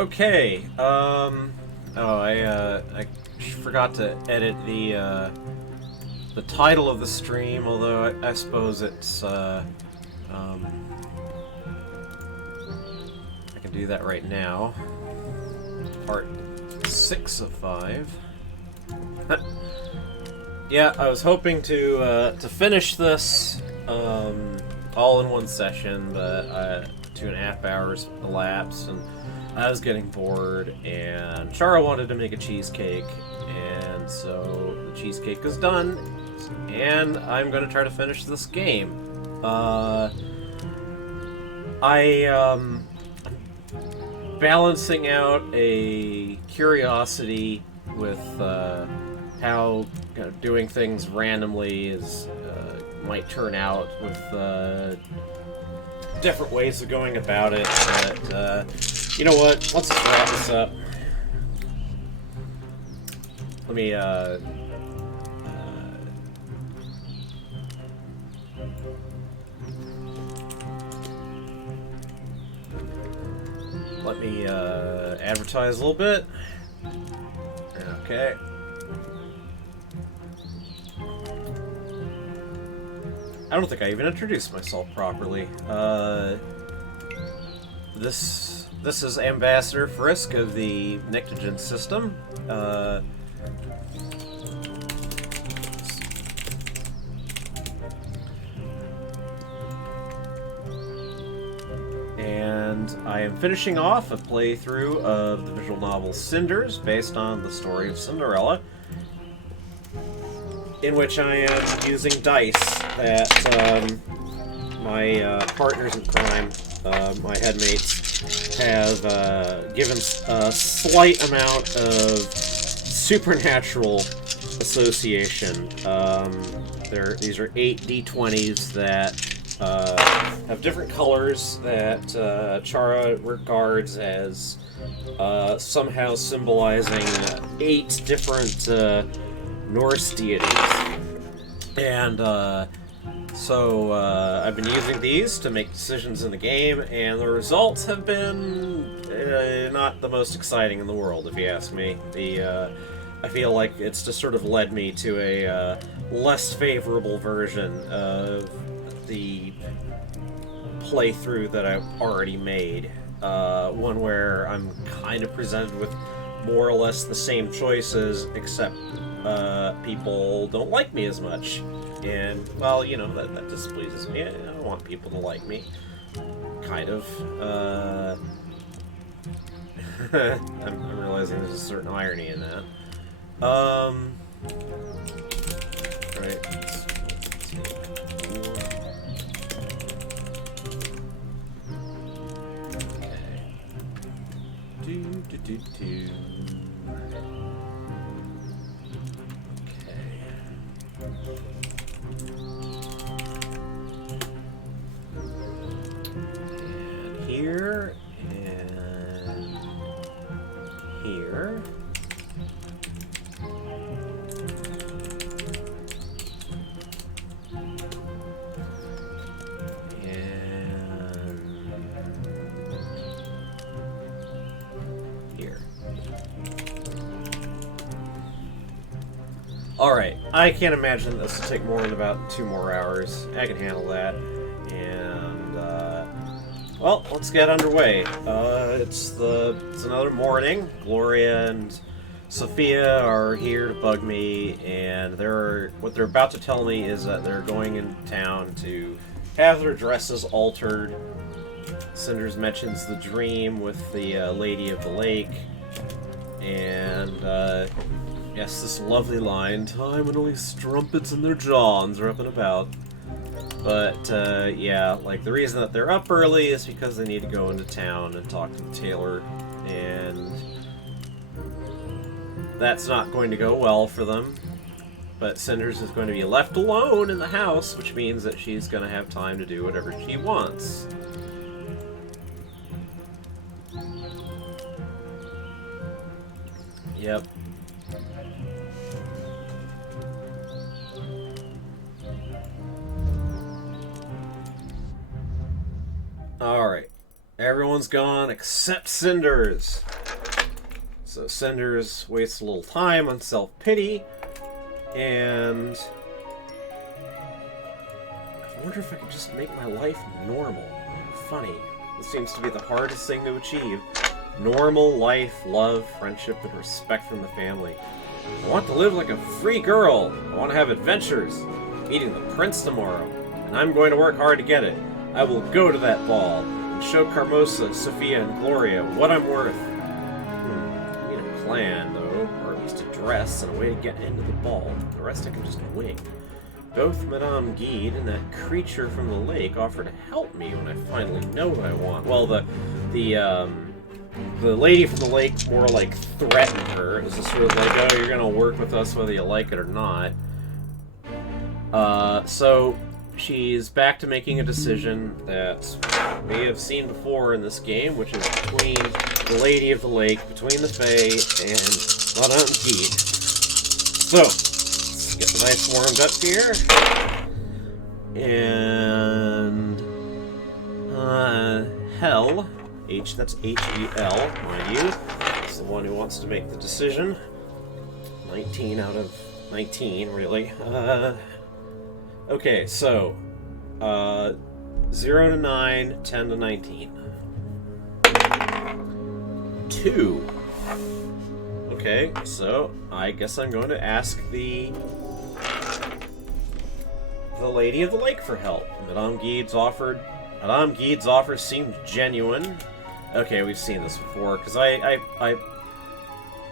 Okay, I forgot to edit the title of the stream, although I suppose it's, I can do that right now. Part 6 of 5. Yeah, I was hoping to finish this, all in one session, but 2.5 hours elapsed, and I was getting bored, and Chara wanted to make a cheesecake, and so the cheesecake is done, and I'm going to try to finish this game. I'm balancing out a curiosity with how doing things randomly is might turn out with different ways of going about it, but you know what? Let's just wrap this up. Let me advertise a little bit. Okay. I don't think I even introduced myself properly. This is Ambassador Frisk of the Nictogen system. And I am finishing off a playthrough of the visual novel Cinders, based on the story of Cinderella, in which I am using dice that my partners in crime, my headmates, have given a slight amount of supernatural association. These are 8 d20s that have different colors that Chara regards as somehow symbolizing 8 different Norse deities. And so I've been using these to make decisions in the game, and the results have been not the most exciting in the world, if you ask me. I feel like it's just sort of led me to a less favorable version of the playthrough that I've already made. One where I'm kind of presented with more or less the same choices, except people don't like me as much. And, well, you know, that displeases me. I don't want people to like me. Kind of. I'm realizing there's a certain irony in that. Right. Okay. And here, and here. Alright, I can't imagine this will take more than about 2 more hours. I can handle that. And, well, let's get underway. It's another morning. Gloria and Sophia are here to bug me, and what they're about to tell me is that they're going into town to have their dresses altered. Cinders mentions the dream with the Lady of the Lake, and, yes, this lovely line, time when only strumpets and their jawns are up and about. But, yeah, like, the reason that they're up early is because they need to go into town and talk to the tailor, and that's not going to go well for them. But Cinders is going to be left alone in the house, which means that she's going to have time to do whatever she wants. Yep. Alright. Everyone's gone except Cinders. So Cinders wastes a little time on self-pity, and I wonder if I could just make my life normal. Funny. This seems to be the hardest thing to achieve. Normal life, love, friendship, and respect from the family. I want to live like a free girl. I want to have adventures. I'm meeting the prince tomorrow, and I'm going to work hard to get it. I will go to that ball and show Carmosa, Sophia, and Gloria what I'm worth. I need a plan, though, or at least a dress and a way to get into the ball. The rest I can just wing. Both Madame Guide and that creature from the lake offer to help me when I finally know what I want. Well, the lady from the lake more like threatened her. It was just sort of like, oh, you're gonna work with us whether you like it or not. So she's back to making a decision that we may have seen before in this game, which is between the Lady of the Lake, between the Fae, and Madame Guide. So, let's get the nice warmed up here. And Hell, that's H-E-L, mind you. It's the one who wants to make the decision. 19 out of 19, really. Okay, so 0 to 9, 10 to 19. 2. Okay, so I guess I'm going to ask the Lady of the Lake for help. Madame Guide's offer seemed genuine. Okay, we've seen this before, because I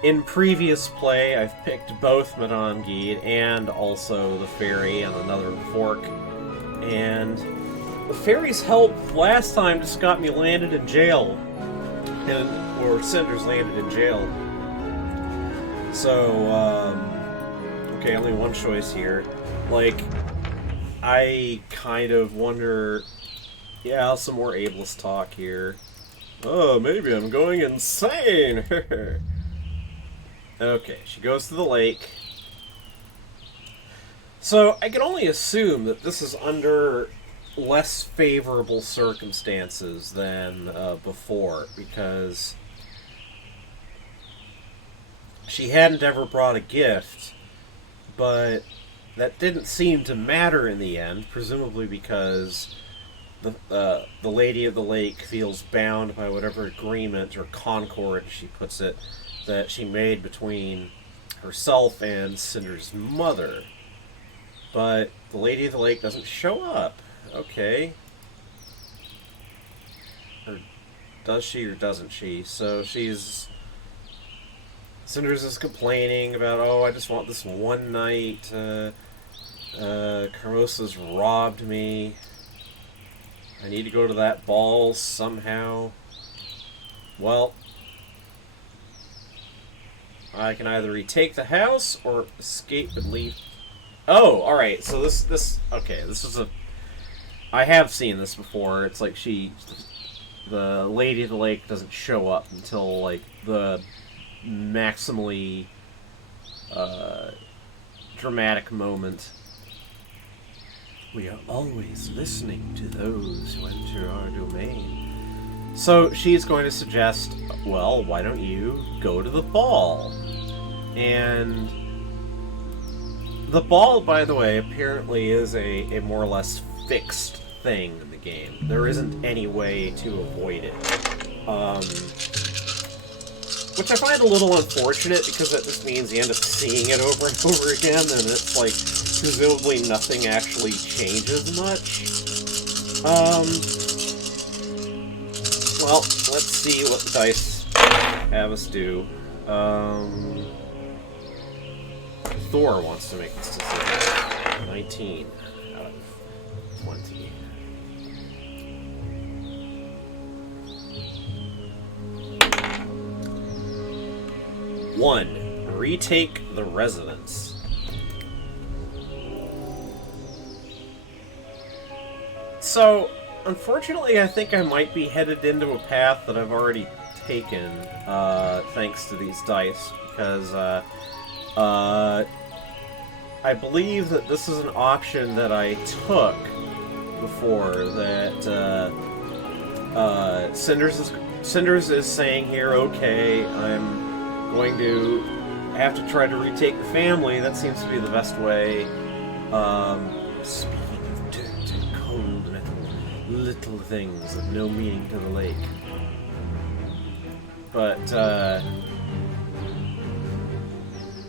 in previous play, I've picked both Madame Guide and also the fairy on another fork, and the fairy's help last time just got me landed in jail, or Cinders landed in jail. So, okay, only one choice here. Like, I kind of wonder, yeah, some more ableist talk here. Oh, maybe I'm going insane! Okay, she goes to the lake. So, I can only assume that this is under less favorable circumstances than before, because she hadn't ever brought a gift, but that didn't seem to matter in the end, presumably because the Lady of the Lake feels bound by whatever agreement or concord, as she puts it, that she made between herself and Cinders' mother. But the Lady of the Lake doesn't show up. Okay. Or does she or doesn't she? So Cinders is complaining about, oh, I just want this one night. Carmosa's robbed me. I need to go to that ball somehow. Well, I can either retake the house or escape and leave. Oh, alright, so this okay, this is I have seen this before. It's like the Lady of the Lake doesn't show up until, like, the maximally dramatic moment. We are always listening to those who enter our domain. So she's going to suggest, well, why don't you go to the ball? And the ball, by the way, apparently is a more or less fixed thing in the game. There isn't any way to avoid it. Which I find a little unfortunate, because that just means you end up seeing it over and over again, and it's like, presumably nothing actually changes much. Well, let's see what the dice have us do. Thor wants to make this decision. 19 out of 20. One, retake the residence. So, unfortunately, I think I might be headed into a path that I've already taken, thanks to these dice, because, I believe that this is an option that I took before, that, Cinders is saying here, okay, I'm going to have to try to retake the family. That seems to be the best way. Speaking of dirt and cold metal, little things of no meaning to the lake. But,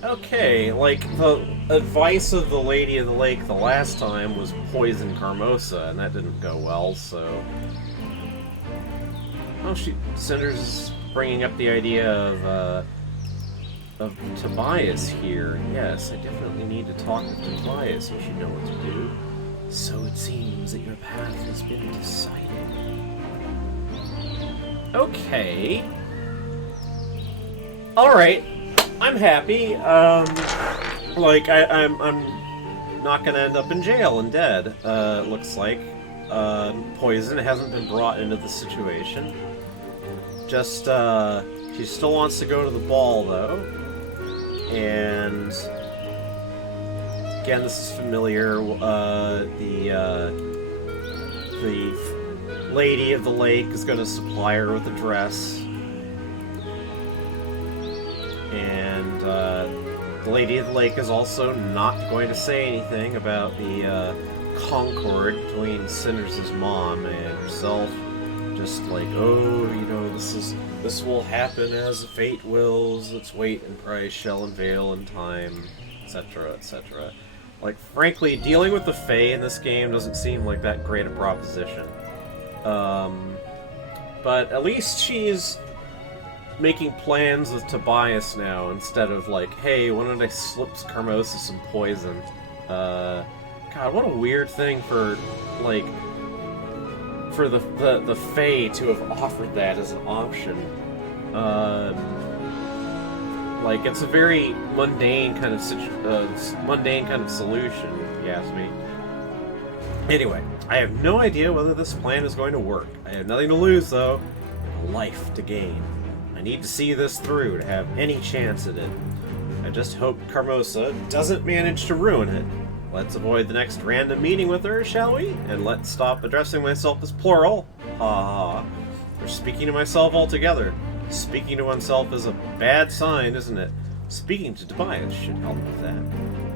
okay, like, the advice of the Lady of the Lake the last time was poison Carmosa, and that didn't go well, so... Oh, Cinders is bringing up the idea of Tobias here. Yes, I definitely need to talk with Tobias. You should know what to do. So it seems that your path has been decided. Okay. Alright. I'm happy. Like, I'm not gonna end up in jail and dead, looks like. Poison hasn't been brought into the situation. Just, she still wants to go to the ball, though. And... Again, this is familiar. The Lady of the Lake is going to supply her with a dress. And, the Lady of the Lake is also not going to say anything about the, concord between Cinders' mom and herself. Just like, oh, you know, this will happen as fate wills, its weight and price shall unveil in time, etc., etc. Like, frankly, dealing with the Fae in this game doesn't seem like that great a proposition. But at least she's making plans with Tobias now, instead of like, hey, why don't I slip Carmosa some poison? God, what a weird thing for, like, for the Fae to have offered that as an option. Like, it's a very mundane kind of solution, if you ask me. Anyway, I have no idea whether this plan is going to work. I have nothing to lose, though, and a life to gain. I need to see this through to have any chance at it. I just hope Carmosa doesn't manage to ruin it. Let's avoid the next random meeting with her, shall we? And let's stop addressing myself as plural. Ha ha. Or speaking to myself altogether. Speaking to oneself is a bad sign, isn't it? Speaking to Tobias should help with that.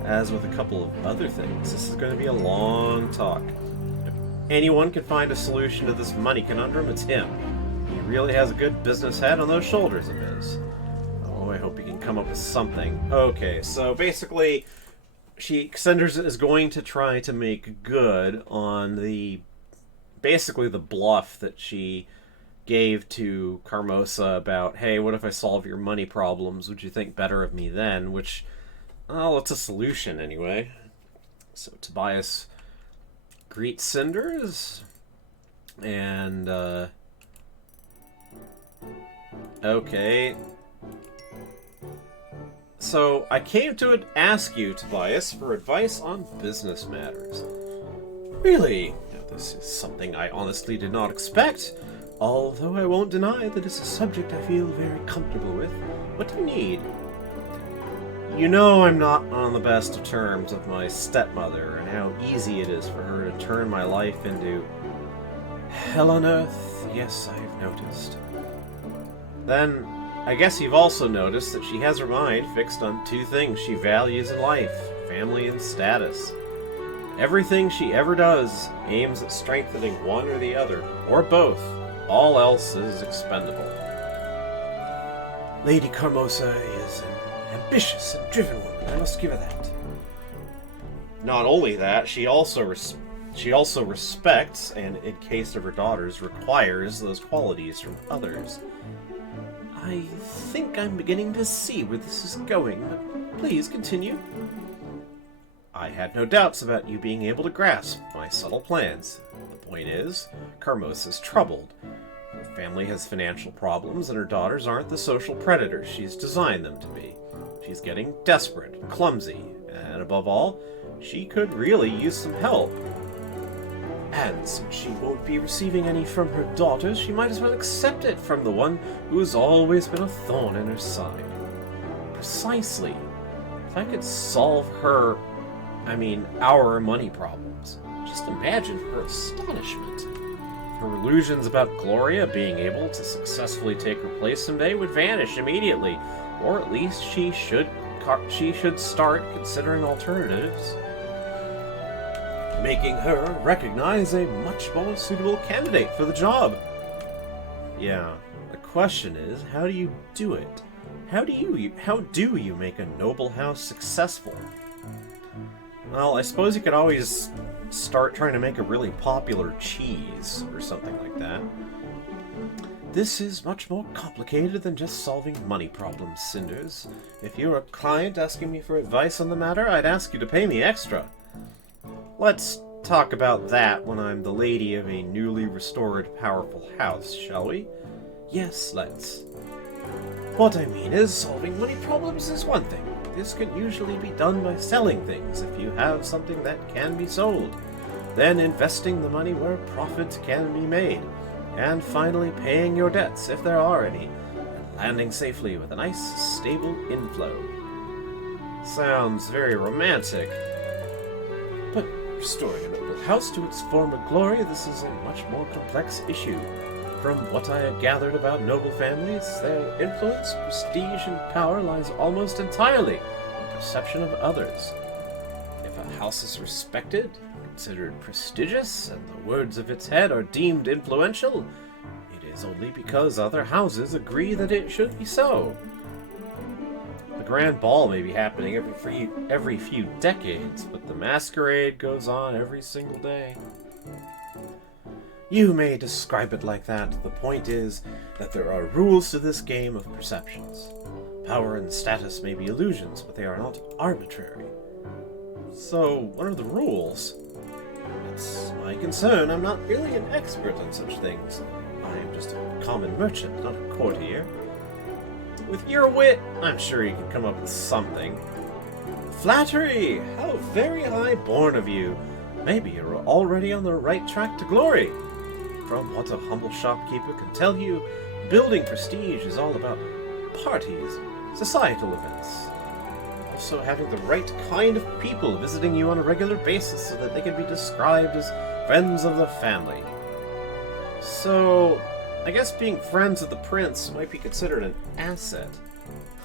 As with a couple of other things, this is going to be a long talk. If anyone can find a solution to this money conundrum, it's him. He really has a good business head on those shoulders of his. Oh, I hope he can come up with something. Okay, so basically... Cinders is going to try to make good on basically the bluff that she gave to Carmosa about, hey, what if I solve your money problems? Would you think better of me then? Which, well, it's a solution anyway. So Tobias greets Cinders, and, okay. So, I came to ask you, Tobias, for advice on business matters. Really? Now, this is something I honestly did not expect, although I won't deny that it's a subject I feel very comfortable with. What do you need? You know I'm not on the best of terms with my stepmother, and how easy it is for her to turn my life into hell on earth. Yes, I've noticed. Then... I guess you've also noticed that she has her mind fixed on two things she values in life, family and status. Everything she ever does aims at strengthening one or the other, or both. All else is expendable. Lady Carmosa is an ambitious and driven woman, I must give her that. Not only that, she also respects, and in case of her daughters, requires those qualities from others. I think I'm beginning to see where this is going, but please continue. I had no doubts about you being able to grasp my subtle plans. The point is, Carmosa's troubled. Her family has financial problems, and her daughters aren't the social predators she's designed them to be. She's getting desperate and clumsy, and above all, she could really use some help. And since she won't be receiving any from her daughters, she might as well accept it from the one who's always been a thorn in her side. Precisely. If I could solve our money problems, just imagine her astonishment. Her illusions about Gloria being able to successfully take her place someday would vanish immediately, or at least she should start considering alternatives, making her recognize a much more suitable candidate for the job. Yeah, the question is, how do you do it? How do you make a noble house successful? Well, I suppose you could always start trying to make a really popular cheese or something like that. This is much more complicated than just solving money problems, Cinders. If you're a client asking me for advice on the matter, I'd ask you to pay me extra. Let's talk about that when I'm the lady of a newly restored powerful house, shall we? Yes, let's. What I mean is, solving money problems is one thing. This can usually be done by selling things if you have something that can be sold. Then investing the money where profit can be made. And finally paying your debts, if there are any, and landing safely with a nice, stable inflow. Sounds very romantic. But restoring a noble house to its former glory, this is a much more complex issue. From what I have gathered about noble families, their influence, prestige, and power lies almost entirely in perception of others. If a house is respected, considered prestigious, and the words of its head are deemed influential, it is only because other houses agree that it should be so. The grand ball may be happening every few decades, but the masquerade goes on every single day. You may describe it like that. The point is that there are rules to this game of perceptions. Power and status may be illusions, but they are not arbitrary. So, what are the rules? That's my concern. I'm not really an expert on such things. I am just a common merchant, not a courtier. With your wit, I'm sure you could come up with something. Flattery! How very high-born of you! Maybe you're already on the right track to glory. From what a humble shopkeeper can tell you, building prestige is all about parties, societal events. Also having the right kind of people visiting you on a regular basis so that they can be described as friends of the family. So, I guess being friends with the prince might be considered an asset.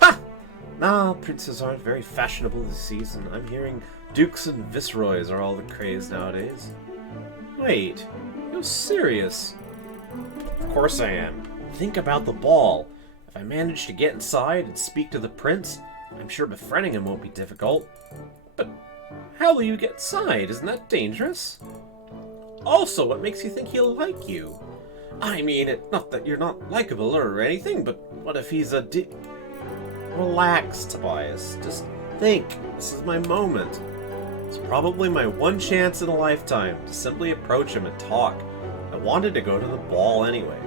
Ha! Nah, princes aren't very fashionable this season. I'm hearing dukes and viceroys are all the craze nowadays. Wait, you're serious? Of course I am. Think about the ball. If I manage to get inside and speak to the prince, I'm sure befriending him won't be difficult. But how will you get inside? Isn't that dangerous? Also, what makes you think he'll like you? I mean, not that you're not likable or anything, but what if he's a Relax, Tobias. Just think. This is my moment. It's probably my one chance in a lifetime to simply approach him and talk. I wanted to go to the ball anyway.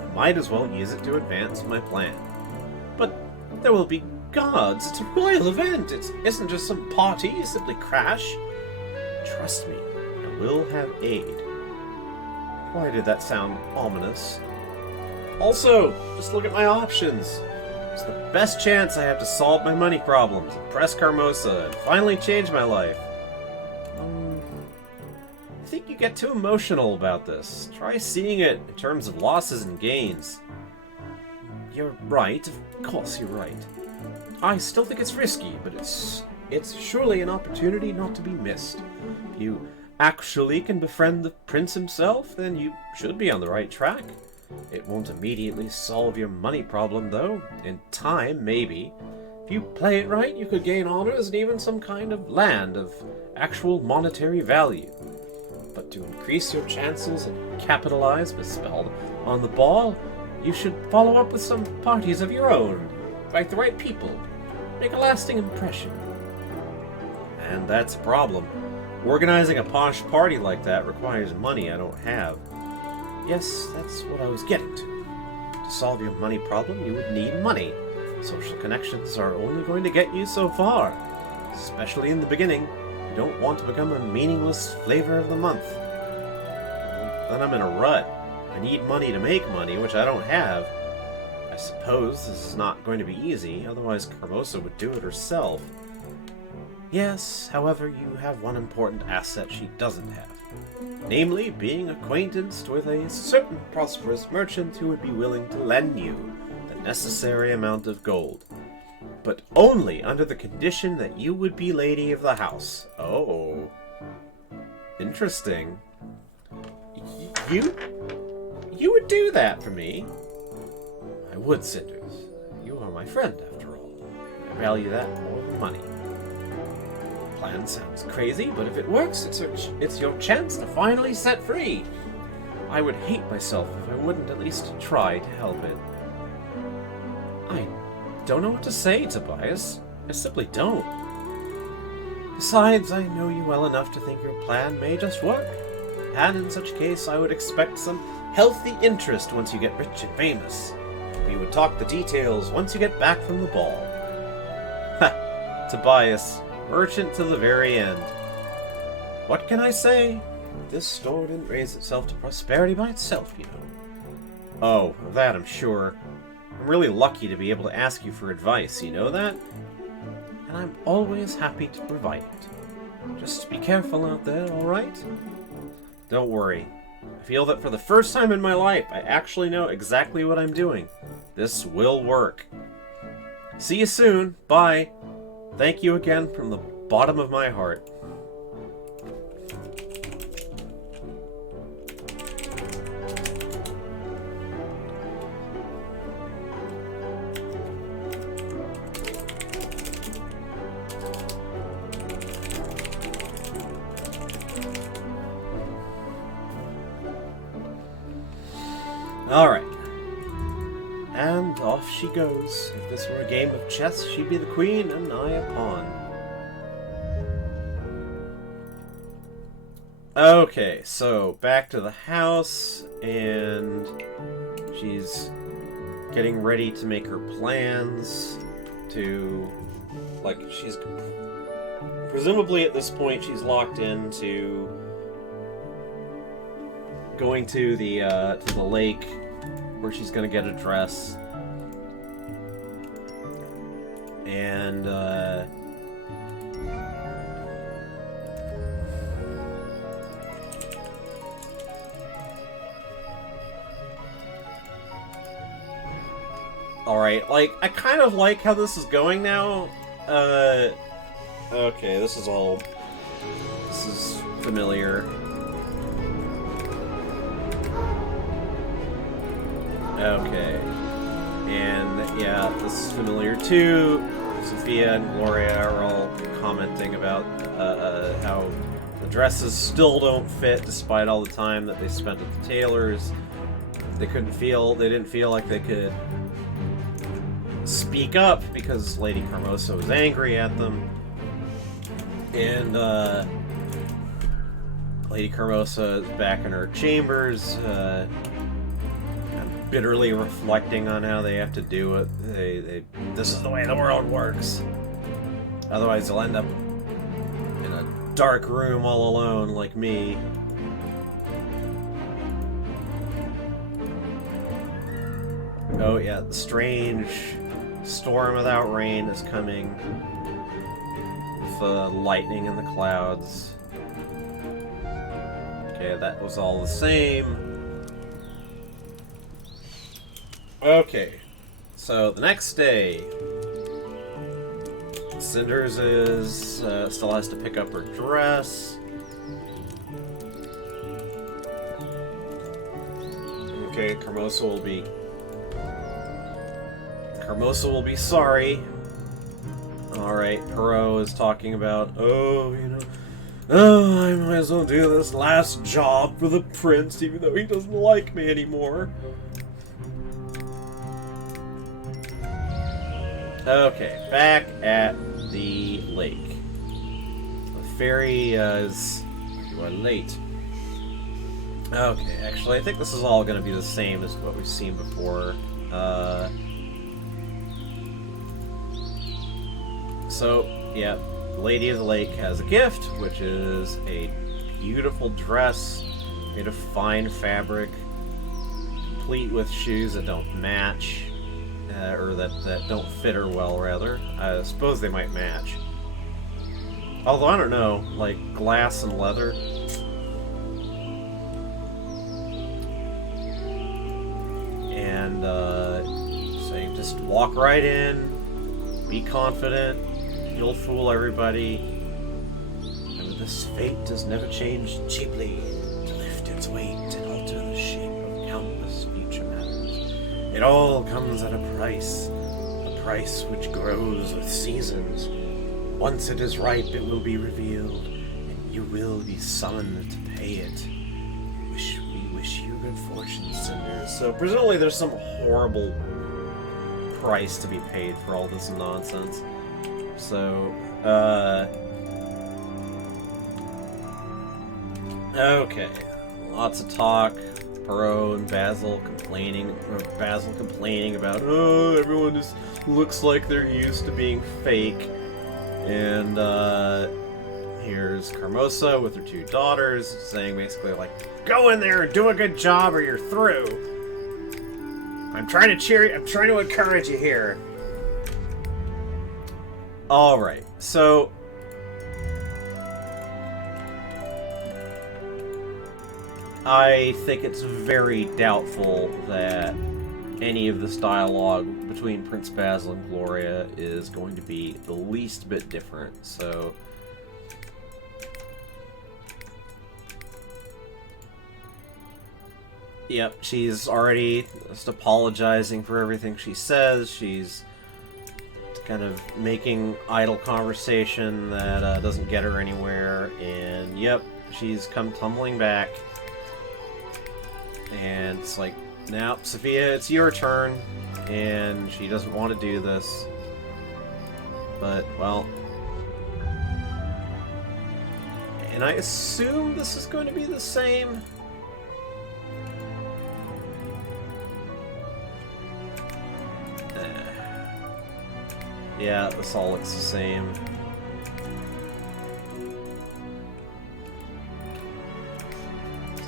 I might as well use it to advance my plan. But there will be gods. It's a royal event. It isn't just some party you simply crash. Trust me, I will have aid. Why did that sound ominous? Also, just look at my options. It's the best chance I have to solve my money problems, impress Carmosa, and finally change my life. I think you get too emotional about this. Try seeing it in terms of losses and gains. You're right, of course you're right. I still think it's risky, but it's surely an opportunity not to be missed. If you actually can befriend the prince himself, then you should be on the right track. It won't immediately solve your money problem, though. In time, maybe. If you play it right, you could gain honors and even some kind of land of actual monetary value. But to increase your chances and capitalize, misspelled, on the ball, you should follow up with some parties of your own. Invite the right people. Make a lasting impression. And that's a problem. Organizing a posh party like that requires money I don't have. Yes, that's what I was getting to. To solve your money problem, you would need money. Social connections are only going to get you so far. Especially in the beginning. You don't want to become a meaningless flavor of the month. Well, then I'm in a rut. I need money to make money, which I don't have. I suppose this is not going to be easy, otherwise Carmosa would do it herself. Yes, however, you have one important asset she doesn't have. Namely, being acquainted with a certain prosperous merchant who would be willing to lend you the necessary amount of gold. But only under the condition that you would be lady of the house. Oh. Interesting. You would do that for me? I would, Cinders. You are my friend, after all. I value that more than money. Plan sounds crazy, but if it works, it's your chance to finally set free. I would hate myself if I wouldn't at least try to help it. I don't know what to say, Tobias. I simply don't. Besides, I know you well enough to think your plan may just work. And in such case, I would expect some healthy interest once you get rich and famous. We would talk the details once you get back from the ball. Ha! Tobias, merchant to the very end. What can I say? This store didn't raise itself to prosperity by itself, you know. Oh, of that I'm sure. I'm really lucky to be able to ask you for advice, you know that? And I'm always happy to provide it. Just be careful out there, alright? Don't worry. I feel that for the first time in my life, I actually know exactly what I'm doing. This will work. See you soon. Bye. Thank you again from the bottom of my heart. Alright. And off she goes. If this were a game of chess, she'd be the queen and I a pawn. Okay, so back to the house, and she's getting ready to make her plans to, like, she's presumably at this point she's locked into going to the lake where she's gonna get a dress, and alright, like, I kind of like how this is going now. Okay, this is familiar. Okay, and yeah, this is familiar too. Sophia and Gloria are all commenting about how the dresses still don't fit despite all the time that they spent at the tailor's. They didn't feel like they could speak up because Lady Carmosa was angry at them. And Lady Carmosa is back in her chambers, bitterly reflecting on how they have to do it. This is the way the world works. Otherwise, they'll end up in a dark room all alone, like me. Oh yeah, the strange storm without rain is coming, with lightning in the clouds. Okay, that was all the same. Okay, so the next day, Cinders still has to pick up her dress. Okay, Carmosa will be sorry. Alright, Perot is talking about, I might as well do this last job for the prince, even though he doesn't like me anymore. Okay, back at the lake. The ferry is... You are late. Okay, actually, I think this is all going to be the same as what we've seen before. So, yeah, Lady of the Lake has a gift, which is a beautiful dress made of fine fabric, complete with shoes that don't match. Or that don't fit her well, rather. I suppose they might match. Although, I don't know, like glass and leather. and saying just walk right in, be confident, you'll fool everybody. And this fate does never change cheaply to lift its weight and alter the shape of countless future matters. It all comes at a price which grows with seasons. Once it is ripe, it will be revealed, and you will be summoned to pay it. We wish you good fortune, Cinders. So presumably there's some horrible price to be paid for all this nonsense. So, okay. Lots of talk. Perot and Basil complaining about, oh, everyone just looks like they're used to being fake. And, here's Carmosa with her two daughters saying basically like, go in there and do a good job or you're through. I'm trying to cheer you, I'm trying to encourage you here. Alright, so I think it's very doubtful that any of this dialogue between Prince Basil and Gloria is going to be the least bit different, so... Yep, she's already just apologizing for everything she says. She's kind of making idle conversation that doesn't get her anywhere. And yep, she's come tumbling back. And it's like, now, Sophia, it's your turn. And she doesn't want to do this. But, well... And I assume this is going to be the same... Yeah, this all looks the same.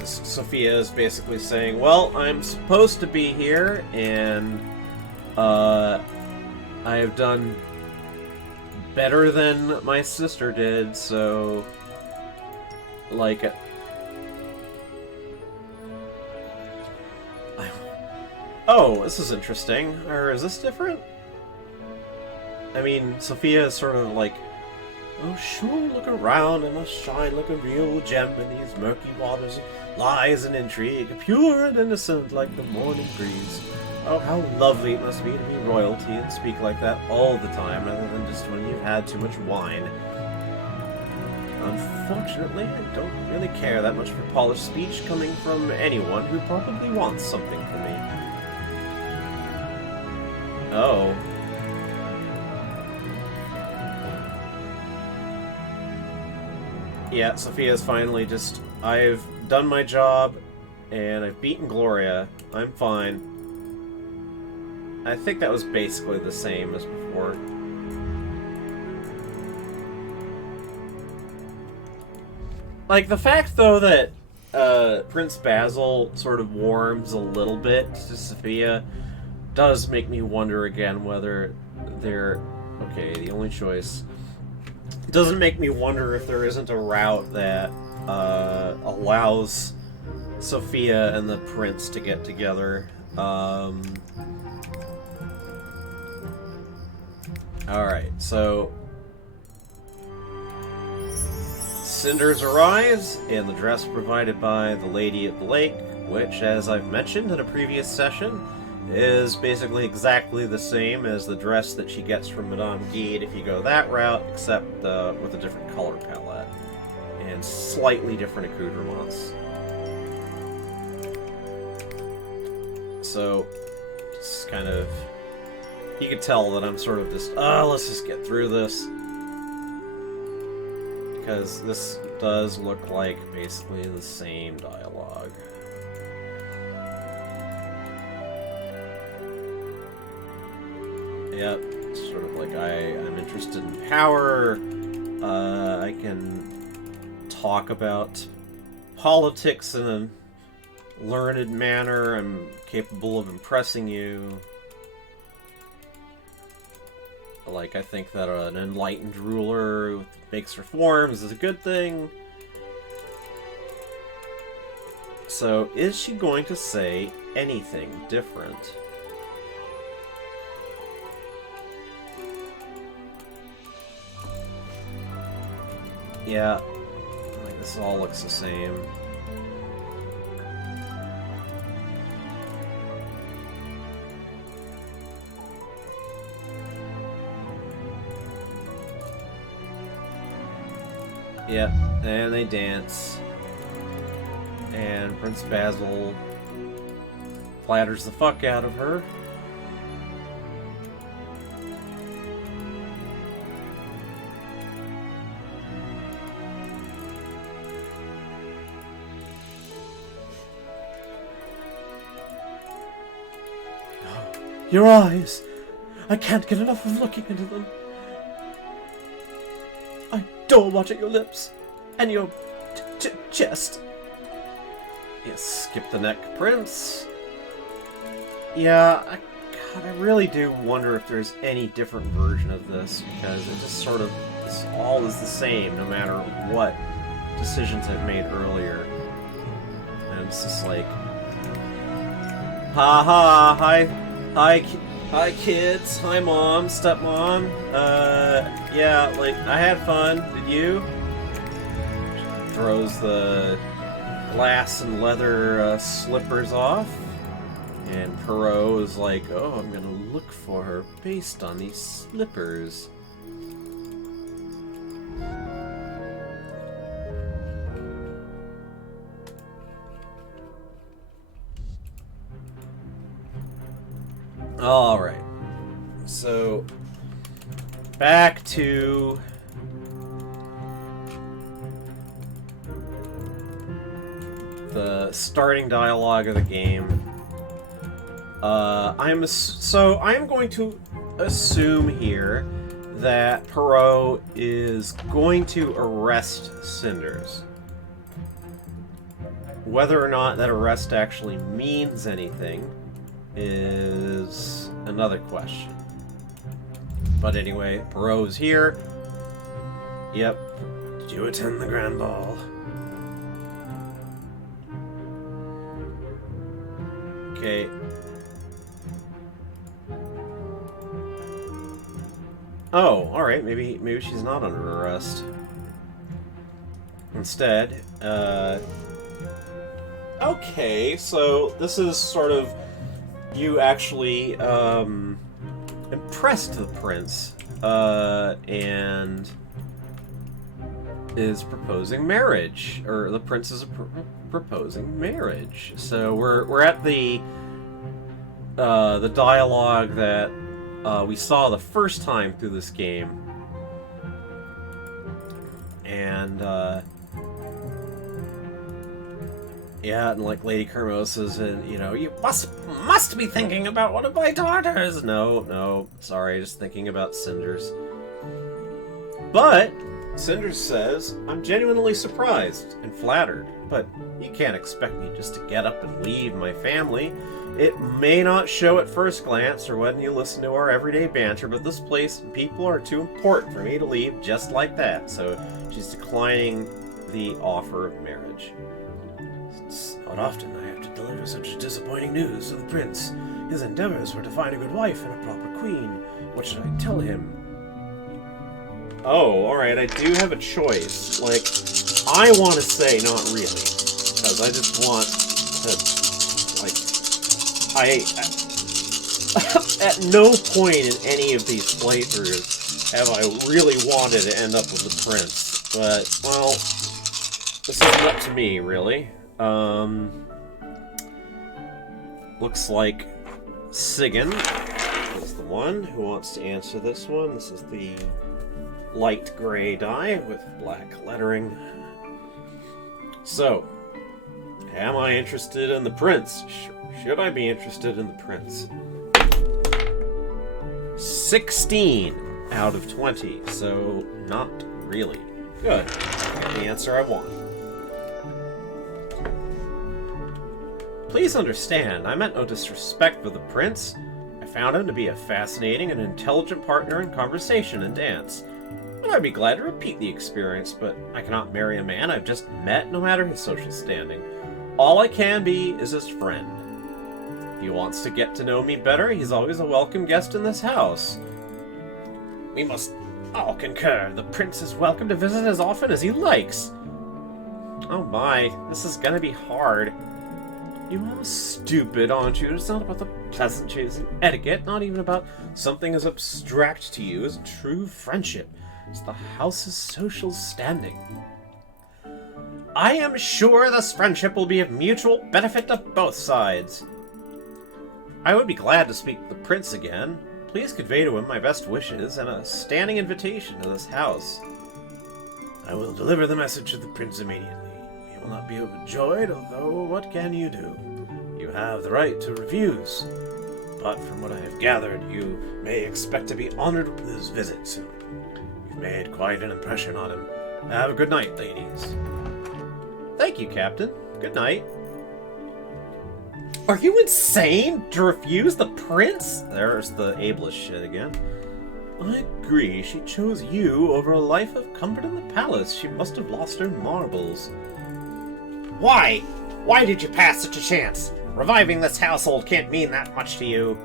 Sophia is basically saying, well, I'm supposed to be here, and I have done better than my sister did, so... Like... Oh, this is interesting. Or is this different? I mean, Sophia is sort of like, oh sure, look around, I must shine like a real gem in these murky waters of lies and intrigue, pure and innocent like the morning breeze. Oh, how lovely it must be to be royalty and speak like that all the time, rather than just when you've had too much wine. Unfortunately, I don't really care that much for polished speech coming from anyone who probably wants something from me. Oh. Yeah, Sophia's finally just, I've done my job, and I've beaten Gloria. I'm fine. I think that was basically the same as before. Like, the fact, though, that Prince Basil sort of warms a little bit to Sophia does make me wonder again whether they're... Okay, the only choice... It doesn't make me wonder if there isn't a route that allows Sophia and the prince to get together. Alright, so... Cinders arrives in the dress provided by the Lady at the Lake, which, as I've mentioned in a previous session, is basically exactly the same as the dress that she gets from Madame Guide if you go that route, except with a different color palette and slightly different accoutrements. So, it's kind of... You can tell that I'm sort of just, let's just get through this. Because this does look like basically the same dialogue. Yep, it's sort of like I'm interested in power. I can talk about politics in a learned manner. I'm capable of impressing you. Like, I think that an enlightened ruler who makes reforms is a good thing. So, is she going to say anything different? Yeah. Like, this all looks the same. Yep, and they dance. And Prince Basil flatters the fuck out of her. Your eyes! I can't get enough of looking into them. I adore watching your lips and your chest. Yes, skip the neck, Prince. Yeah, God, I really do wonder if there's any different version of this, because it just sort of, this all is the same no matter what decisions I've made earlier. And it's just like, haha, hi kids, hi mom, stepmom, yeah, like, I had fun, did you? She throws the glass and leather slippers off, and Perot is like, oh, I'm gonna look for her based on these slippers. Alright, so back to the starting dialogue of the game. I'm going to assume here that Perot is going to arrest Cinders. Whether or not that arrest actually means anything is another question. But anyway, Perot's here. Yep. Did you attend the grand ball? Okay. Oh, alright, maybe she's not under arrest. Instead, okay, so this is sort of you actually, impressed the prince, and is proposing marriage, or the prince is proposing marriage. So we're at the dialogue that we saw the first time through this game, and yeah, and like Lady Kermos says, and you know, you must be thinking about one of my daughters. No, sorry, just thinking about Cinders. But Cinders says, I'm genuinely surprised and flattered, but you can't expect me just to get up and leave my family. It may not show at first glance or when you listen to our everyday banter, but this place and people are too important for me to leave just like that. So she's declining the offer of marriage. It's not often I have to deliver such disappointing news to the prince. His endeavors were to find a good wife and a proper queen. What should I tell him? Oh, alright, I do have a choice. Like, I want to say not really. Because I just want to, like, at no point in any of these playthroughs have I really wanted to end up with the prince. But, well, this isn't up to me, really. Looks like Sigyn is the one who wants to answer this one. This is the light gray die with black lettering. So, am I interested in the prince? Should I be interested in the prince? 16 out of 20, so not really. Good. The answer I want. Please understand, I meant no disrespect for the prince. I found him to be a fascinating and intelligent partner in conversation and dance. And I'd be glad to repeat the experience, but I cannot marry a man I've just met, no matter his social standing. All I can be is his friend. If he wants to get to know me better, he's always a welcome guest in this house. We must I'll concur. The prince is welcome to visit as often as he likes. Oh my, this is gonna be hard. You are stupid, aren't you? It's not about the pleasantries and etiquette, not even about something as abstract to you as true friendship. It's the house's social standing. I am sure this friendship will be of mutual benefit to both sides. I would be glad to speak to the prince again. Please convey to him my best wishes and a standing invitation to this house. I will deliver the message to the prince immediately. He will not be overjoyed, although what can you do? You have the right to refuse. But from what I have gathered, you may expect to be honored with his visit soon. You've made quite an impression on him. Have a good night, ladies. Thank you, Captain. Good night. Are you insane to refuse the prince? There's the ableist shit again. I agree. She chose you over a life of comfort in the palace. She must have lost her marbles. Why? Why did you pass such a chance? Reviving this household can't mean that much to you.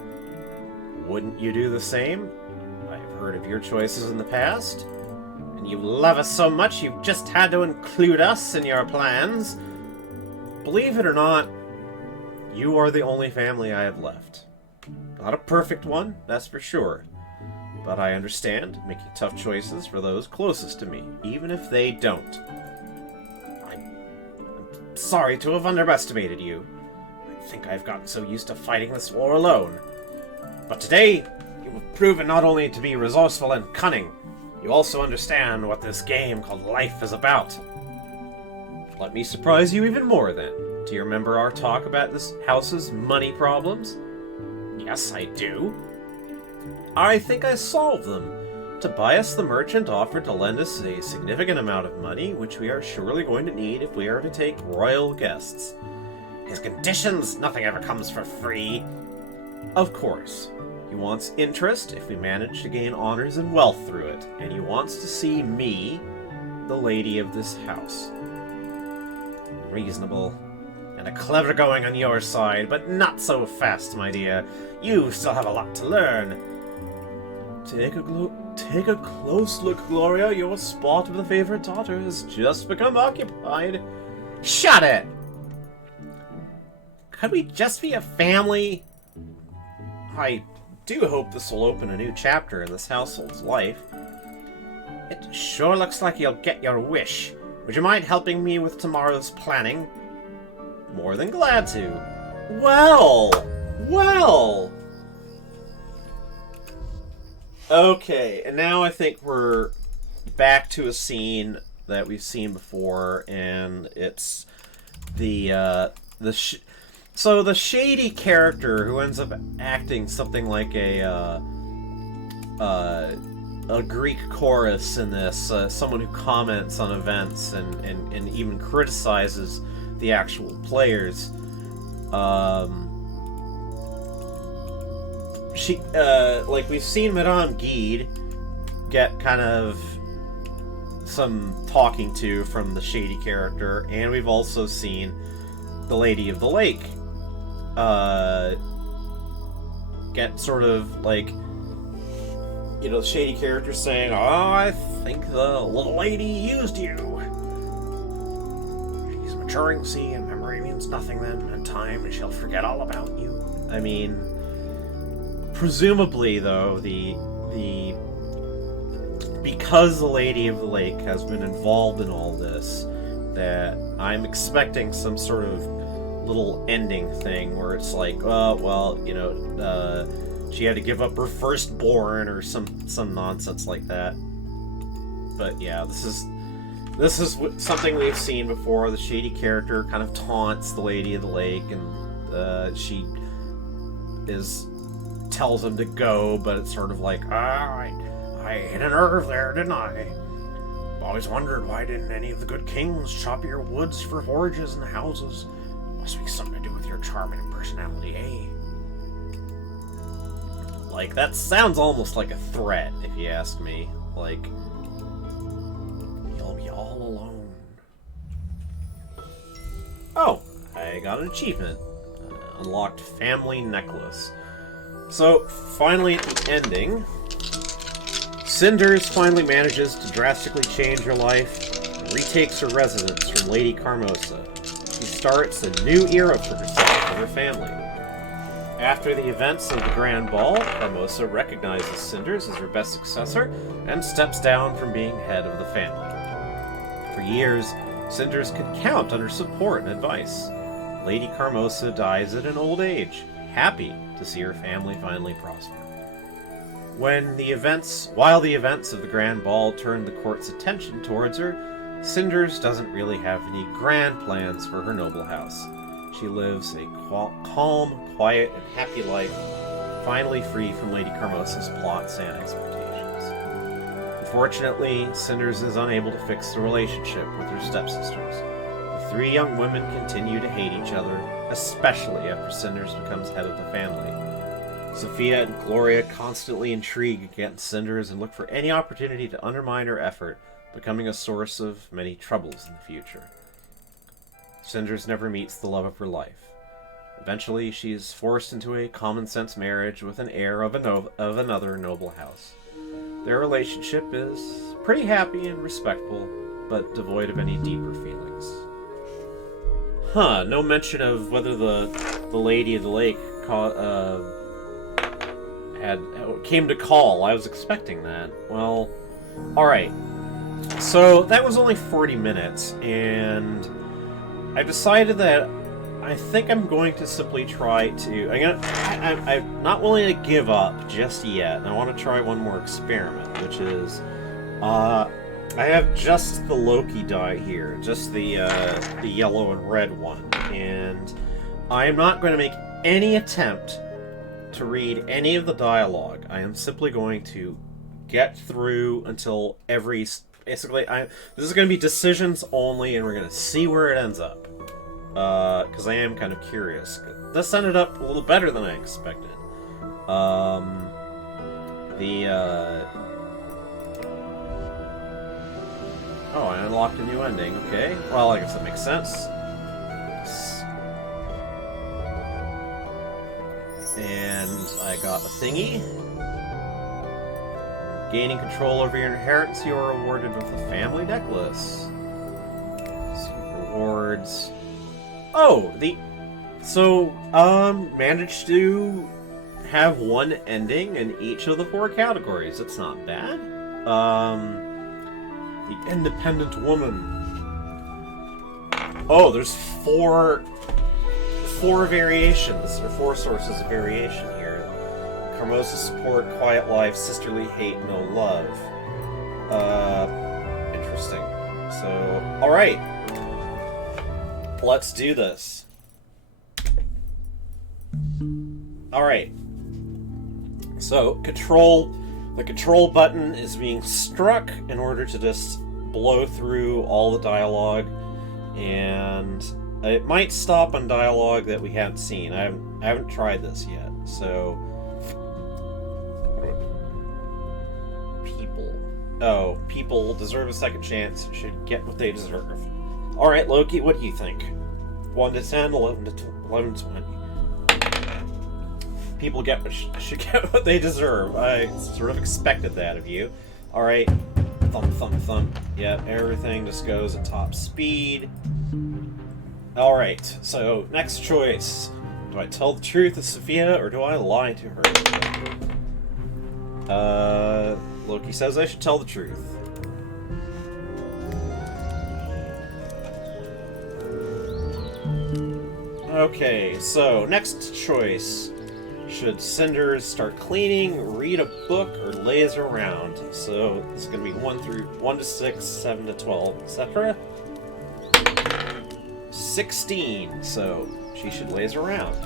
Wouldn't you do the same? I've heard of your choices in the past. And you love us so much you've just had to include us in your plans. Believe it or not, you are the only family I have left. Not a perfect one, that's for sure. But I understand making tough choices for those closest to me, even if they don't. I'm sorry to have underestimated you. I think I've gotten so used to fighting this war alone. But today, you have proven not only to be resourceful and cunning, you also understand what this game called life is about. Let me surprise you even more then. Do you remember our talk about this house's money problems? Yes, I do. I think I solved them. Tobias the merchant offered to lend us a significant amount of money, which we are surely going to need if we are to take royal guests. His conditions, nothing ever comes for free. Of course. He wants interest if we manage to gain honors and wealth through it, and he wants to see me, the lady of this house. Reasonable. And a clever going on your side, but not so fast, my dear. You still have a lot to learn. Take a close look, Gloria. Your spot with a favorite daughter has just become occupied. Shut it! Could we just be a family? I do hope this will open a new chapter in this household's life. It sure looks like you'll get your wish. Would you mind helping me with tomorrow's planning? More than glad to. Well. Okay, and now I think we're back to a scene that we've seen before, and it's so the shady character who ends up acting something like a Greek chorus in this, someone who comments on events and even criticizes the actual players. She, like, we've seen Madame Guide get kind of some talking to from the shady character, and we've also seen the Lady of the Lake get sort of like, you know, the shady character saying, "Oh, I think the little lady used you. She's maturing, see, and memory means nothing then. In time, she'll forget all about you." I mean, presumably, though, because the Lady of the Lake has been involved in all this, that I'm expecting some sort of little ending thing where it's like, well, you know, she had to give up her firstborn or some nonsense like that. But yeah, this is something we've seen before. The shady character kind of taunts the Lady of the Lake, and she tells him to go, but it's sort of like, I hit a nerve there, didn't I? Always wondered why didn't any of the good kings chop your woods for forges and houses? Must be something to do with your charming personality, eh? Like, that sounds almost like a threat, if you ask me. Like, you'll be all alone. Oh, I got an achievement. Unlocked family necklace. So, finally at the ending. Cinders finally manages to drastically change her life and retakes her residence from Lady Carmosa. She starts a new era for herself and her family. After the events of the Grand Ball, Carmosa recognizes Cinders as her best successor and steps down from being head of the family. For years, Cinders could count on her support and advice. Lady Carmosa dies at an old age, happy to see her family finally prosper. While the events of the Grand Ball turned the court's attention towards her, Cinders doesn't really have any grand plans for her noble house. She lives a calm, quiet, and happy life, finally free from Lady Carmosa's plots and expectations. Unfortunately, Cinders is unable to fix the relationship with her stepsisters. The three young women continue to hate each other, especially after Cinders becomes head of the family. Sophia and Gloria constantly intrigue against Cinders and look for any opportunity to undermine her effort, becoming a source of many troubles in the future. Cinders never meets the love of her life. Eventually, she is forced into a common-sense marriage with an heir of another noble house. Their relationship is pretty happy and respectful, but devoid of any deeper feelings. No mention of whether the Lady of the Lake came to call. I was expecting that. Well, alright. So, that was only 40 minutes, and I decided that I think I'm going to simply try to... I'm not willing to give up just yet, and I want to try one more experiment, which is... I have just the Loki die here, just the yellow and red one, and I am not going to make any attempt to read any of the dialogue. I am simply going to get through until every... Basically, this is going to be decisions only, and we're going to see where it ends up. Because I am kind of curious. This ended up a little better than I expected. Oh, I unlocked a new ending. Okay. Well, I guess that makes sense. And I got a thingy. Gaining control over your inheritance, you are rewarded with a family necklace. Rewards. Oh, managed to have one ending in each of the 4 categories. It's not bad. The independent woman. Oh, there's 4 variations, or 4 sources of variation here. Carmosa support, quiet life, sisterly hate, no love. Interesting. So, alright. Let's do this. Alright. So, the control button is being struck in order to just blow through all the dialogue, and it might stop on dialogue that we haven't seen. I haven't tried this yet, so... People deserve a second chance, should get what they deserve. Alright, Loki, what do you think? 1 to 10, 11 to 20. People should get what they deserve. I sort of expected that of you. Alright, thump. Yep, everything just goes at top speed. Alright, so next choice. Do I tell the truth to Sophia, or do I lie to her? Loki says I should tell the truth. Okay, so next choice. Should Cinders start cleaning, read a book, or laze around? So this is going to be 1 to 6, 7 to 12, etc. 16, so she should laze around.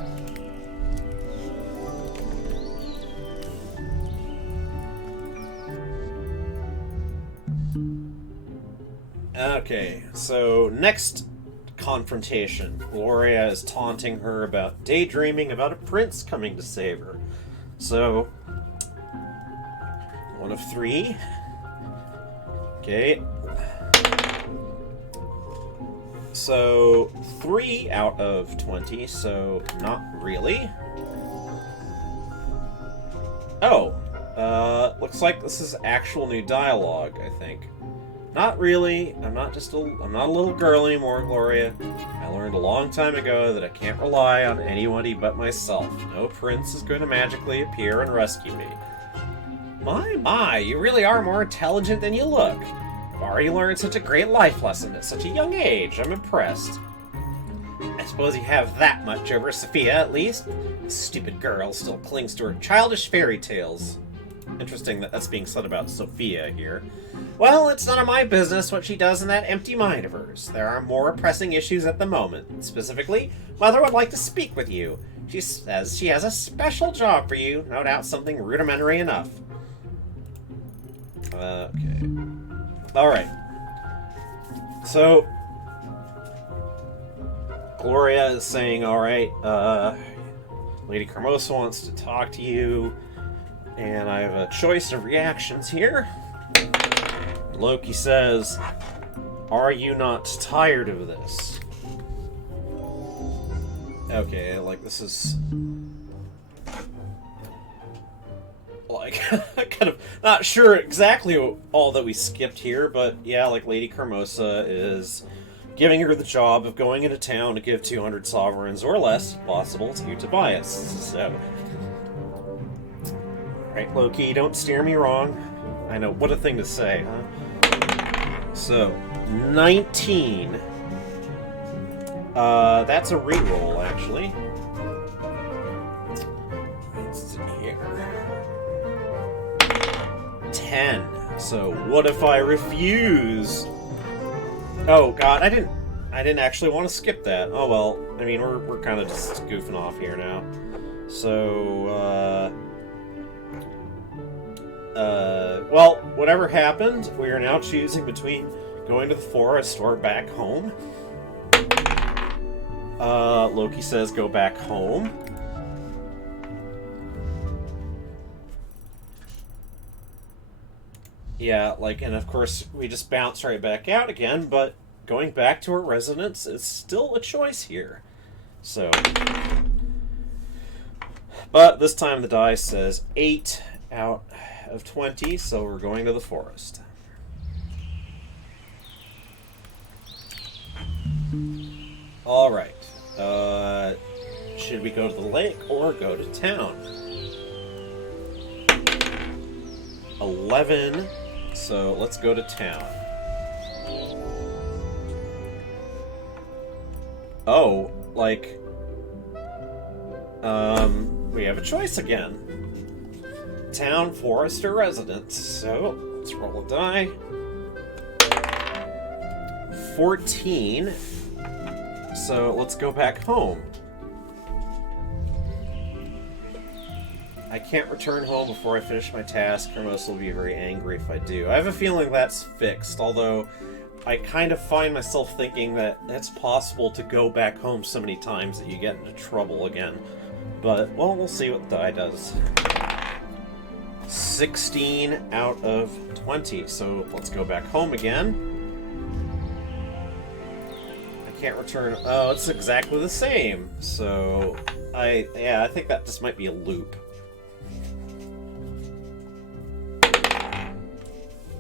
Okay, so next confrontation. Gloria is taunting her about daydreaming about a prince coming to save her. So, 1 of 3. Okay. So, 3 out of 20, so not really. Oh, Looks like this is actual new dialogue, I think. Not really. I'm not a little girl anymore, Gloria. I learned a long time ago that I can't rely on anybody but myself. No prince is going to magically appear and rescue me. My, you really are more intelligent than you look. You've already learned such a great life lesson at such a young age. I'm impressed. I suppose you have that much over Sophia, at least. This stupid girl still clings to her childish fairy tales. Interesting that that's being said about Sophia here. Well, it's none of my business what she does in that empty mind of hers. There are more pressing issues at the moment. Specifically, Mother would like to speak with you. She says she has a special job for you, no doubt something rudimentary enough. Okay. Alright. So, Gloria is saying, alright, Lady Carmosa wants to talk to you, and I have a choice of reactions here. Loki says, are you not tired of this? Okay, like, this is... like, kind of not sure exactly all that we skipped here, but yeah, like, Lady Carmosa is giving her the job of going into town to give 200 sovereigns or less, if possible, to Tobias. So, alright, Loki, don't steer me wrong. I know, what a thing to say, huh? So, 19. That's a reroll, actually. Let's see here. 10. So, what if I refuse? Oh god, I didn't actually want to skip that. Oh well, I mean, we're kind of just goofing off here now. So, well, whatever happened, we are now choosing between going to the forest or back home. Loki says go back home. Yeah, like, and of course, we just bounce right back out again, but going back to our residence is still a choice here. So, but this time the die says 8 out of 20, so we're going to the forest. Alright, should we go to the lake or go to town? 11, so let's go to town. Oh, like, we have a choice again. Town, forest, or residence. So, let's roll a die. 14. So, let's go back home. I can't return home before I finish my task. Carmosa will be very angry if I do. I have a feeling that's fixed, although I kind of find myself thinking that it's possible to go back home so many times that you get into trouble again. But, well, we'll see what the die does. 16 out of 20, so let's go back home again. I can't return... Oh, it's exactly the same. So, I think that just might be a loop.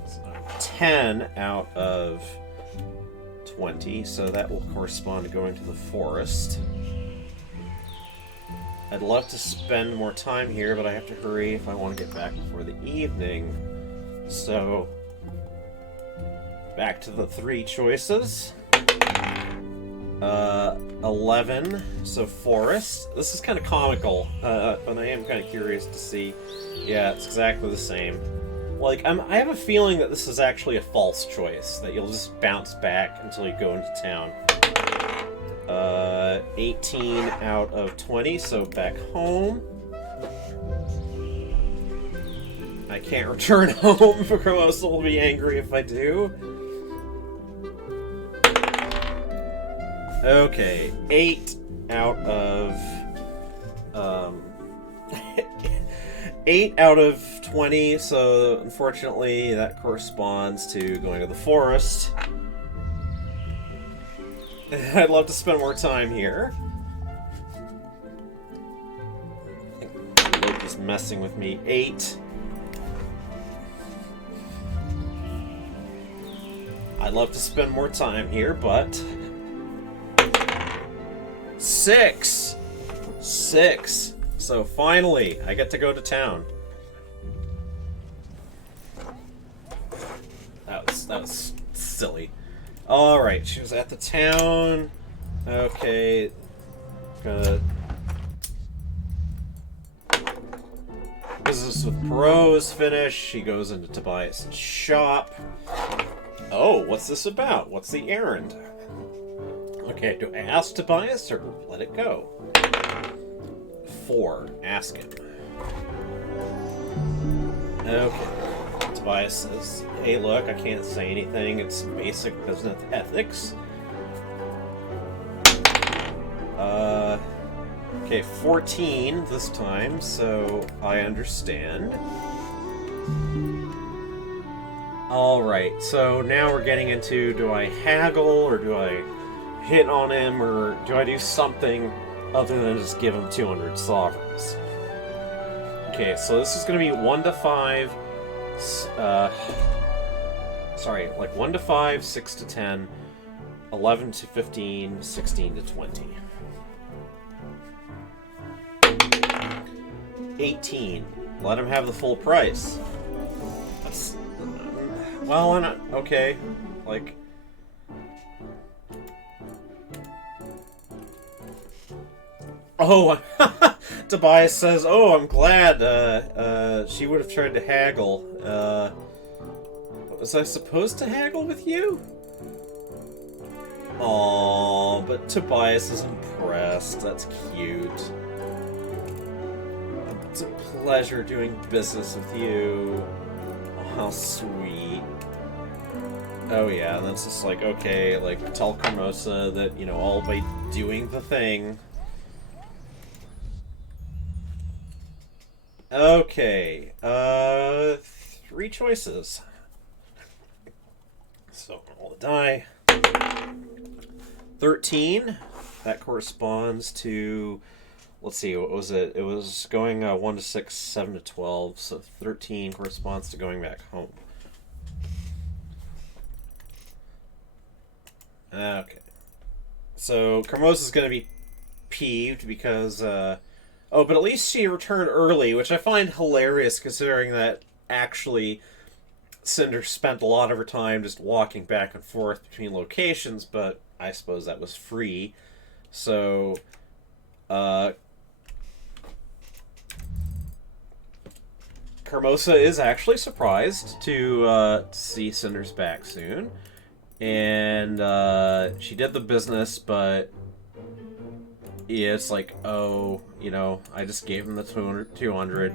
So, 10 out of 20, so that will correspond to going to the forest. I'd love to spend more time here, but I have to hurry if I want to get back before the evening. So, back to the 3 choices. 11, so forest. This is kind of comical, but I am kind of curious to see. Yeah, it's exactly the same. Like, I have a feeling that this is actually a false choice, that you'll just bounce back until you go into town. 18 out of 20, so back home. I can't return home, for Carmosa will be angry if I do. Okay, 8 out of... 8 out of 20, so unfortunately that corresponds to going to the forest. I'd love to spend more time here. Loki's messing with me. 8 I'd love to spend more time here, but... 6! 6! So finally, I get to go to town. That was silly. Alright, she was at the town. Okay. Gonna... Business with Perot is finished. She goes into Tobias' shop. Oh, what's this about? What's the errand? Okay, do I ask Tobias or let it go? 4. Ask him. Okay. Tobias says, hey look, I can't say anything. It's basic business ethics. Okay, 14 this time, so I understand. Alright, so now we're getting into, do I haggle, or do I hit on him, or do I do something other than just give him 200 sovereigns? Okay, so this is going to be 1 to 5, sorry, like 1 to 5, 6 to 10, 11 to 15, 16 to 20. 18. Let him have the full price. That's... well, I'm not... okay. Like... oh! Tobias says, oh, I'm glad, she would have tried to haggle. Was I supposed to haggle with you? Aww, but Tobias is impressed. That's cute. It's a pleasure doing business with you. Oh, how sweet. Oh yeah, and that's just like, okay, like, tell Carmosa that, you know, all by doing the thing. Okay, 3 choices. So, roll the die. 13. That corresponds to... let's see, what was it? It was going 1 to 6, 7 to 12, so 13 corresponds to going back home. Okay. So, Carmosa's going to be peeved because, oh, but at least she returned early, which I find hilarious considering that actually Cinders spent a lot of her time just walking back and forth between locations, but I suppose that was free. So, Carmosa is actually surprised to see Cinders back soon. And she did the business, but yeah, it's like, oh, you know, I just gave him the 200.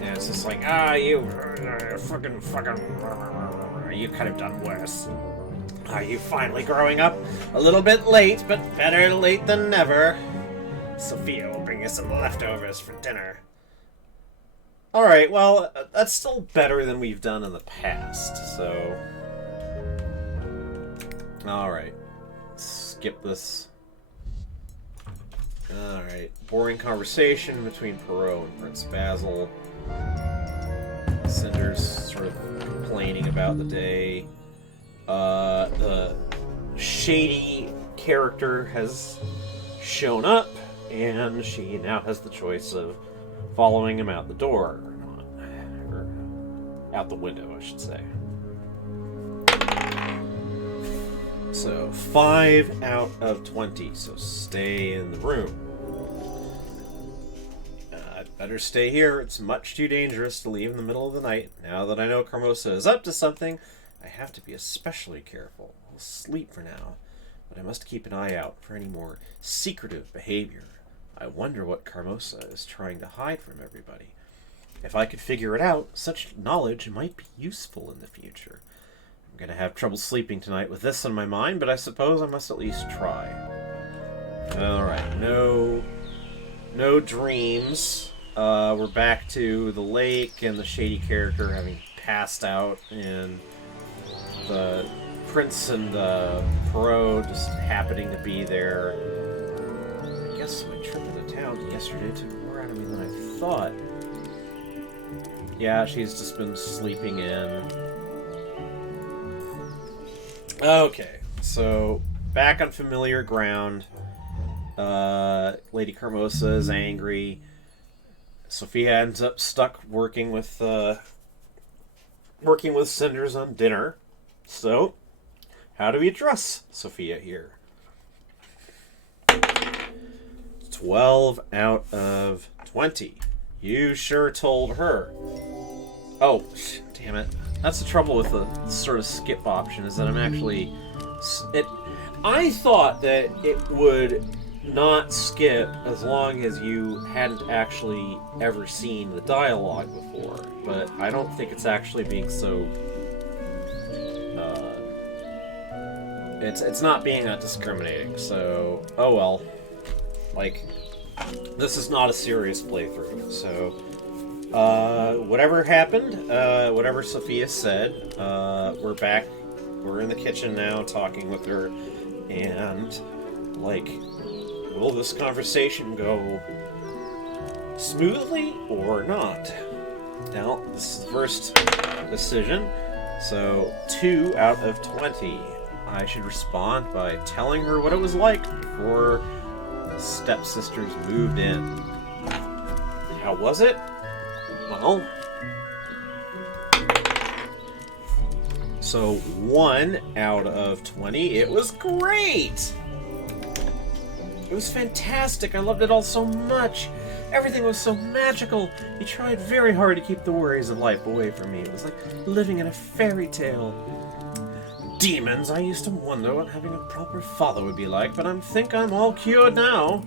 And it's just like, you fucking, you could have done worse. Are you finally growing up? A little bit late, but better late than never. Sophia will bring you some leftovers for dinner. Alright, well, that's still better than we've done in the past, so... alright. Skip this. Alright. Boring conversation between Perot and Prince Basil. Cinders sort of complaining about the day. The shady character has shown up, and she now has the choice of following him out the door or not. Or out the window, I should say. So, 5 out of 20, so stay in the room. I'd better stay here. It's much too dangerous to leave in the middle of the night. Now that I know Carmosa is up to something, I have to be especially careful. I'll sleep for now, but I must keep an eye out for any more secretive behavior. I wonder what Carmosa is trying to hide from everybody. If I could figure it out, such knowledge might be useful in the future. I'm going to have trouble sleeping tonight with this on my mind, but I suppose I must at least try. Alright, no dreams. We're back to the lake and the shady character having passed out, and the prince and Perot just happening to be there. I guess my trip into town yesterday took more out of me than I thought. Yeah, she's just been sleeping in. Okay, so back on familiar ground. Lady Carmosa is angry. Sophia ends up stuck working with Cinders on dinner. So, how do we address Sophia here? 12 out of 20. You sure told her. Oh, damn it. That's the trouble with the sort of skip option, is that I'm actually... I thought that it would not skip as long as you hadn't actually ever seen the dialogue before, but I don't think it's actually being so... It's not being that discriminating, so... Oh well. Like, this is not a serious playthrough, so... whatever happened, whatever Sophia said, we're back. We're in the kitchen now, talking with her, and, like, will this conversation go smoothly or not? Now, this is the first decision, so 2 out of 20. I should respond by telling her what it was like before the stepsisters moved in. How was it? Well, so 1 out of 20. It was great! It was fantastic. I loved it all so much. Everything was so magical. He tried very hard to keep the worries of life away from me. It was like living in a fairy tale. Demons, I used to wonder what having a proper father would be like, but I think I'm all cured now.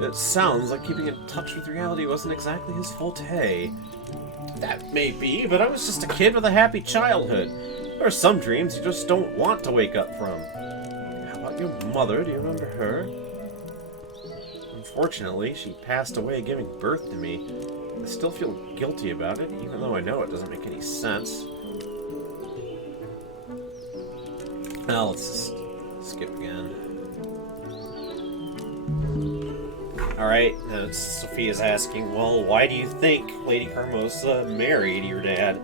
It sounds like keeping in touch with reality wasn't exactly his forte. That may be, but I was just a kid with a happy childhood. There are some dreams you just don't want to wake up from. How about your mother? Do you remember her? Unfortunately, she passed away giving birth to me. I still feel guilty about it, even though I know it doesn't make any sense. Now let's just skip again. Alright, Sophia's asking, well, why do you think Lady Carmosa married your dad?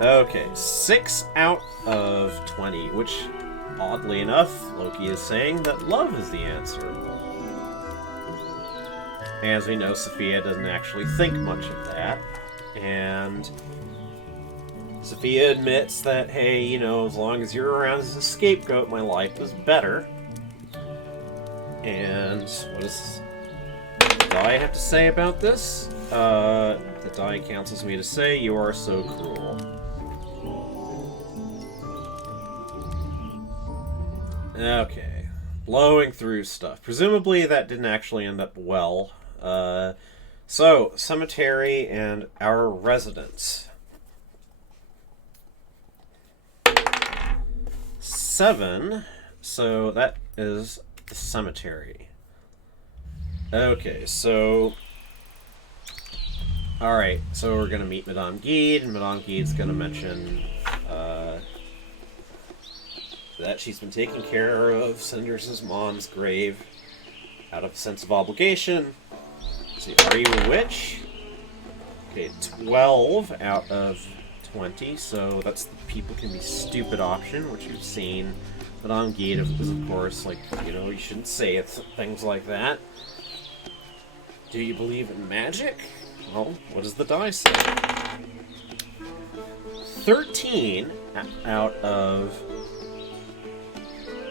Okay, 6 out of 20, which, oddly enough, Loki is saying that love is the answer. As we know, Sophia doesn't actually think much of that, and Sophia admits that, hey, you know, as long as you're around as a scapegoat, my life was better. And what does the die have to say about this? The die counsels me to say, you are so cruel. Okay. Blowing through stuff. Presumably that didn't actually end up well. So, cemetery and our residence. 7. So that is the cemetery. Okay, so... Alright, so we're gonna meet Madame Guide, and Madame Guide's gonna mention, that she's been taking care of Cinders' mom's grave out of a sense of obligation. Let's see, are you a witch? Okay, 12 out of 20, so that's the people can be stupid option, which you've seen. Madame Guide is, of course, like, you know, you shouldn't say things like that. Do you believe in magic? Well, what does the die say? 13 out of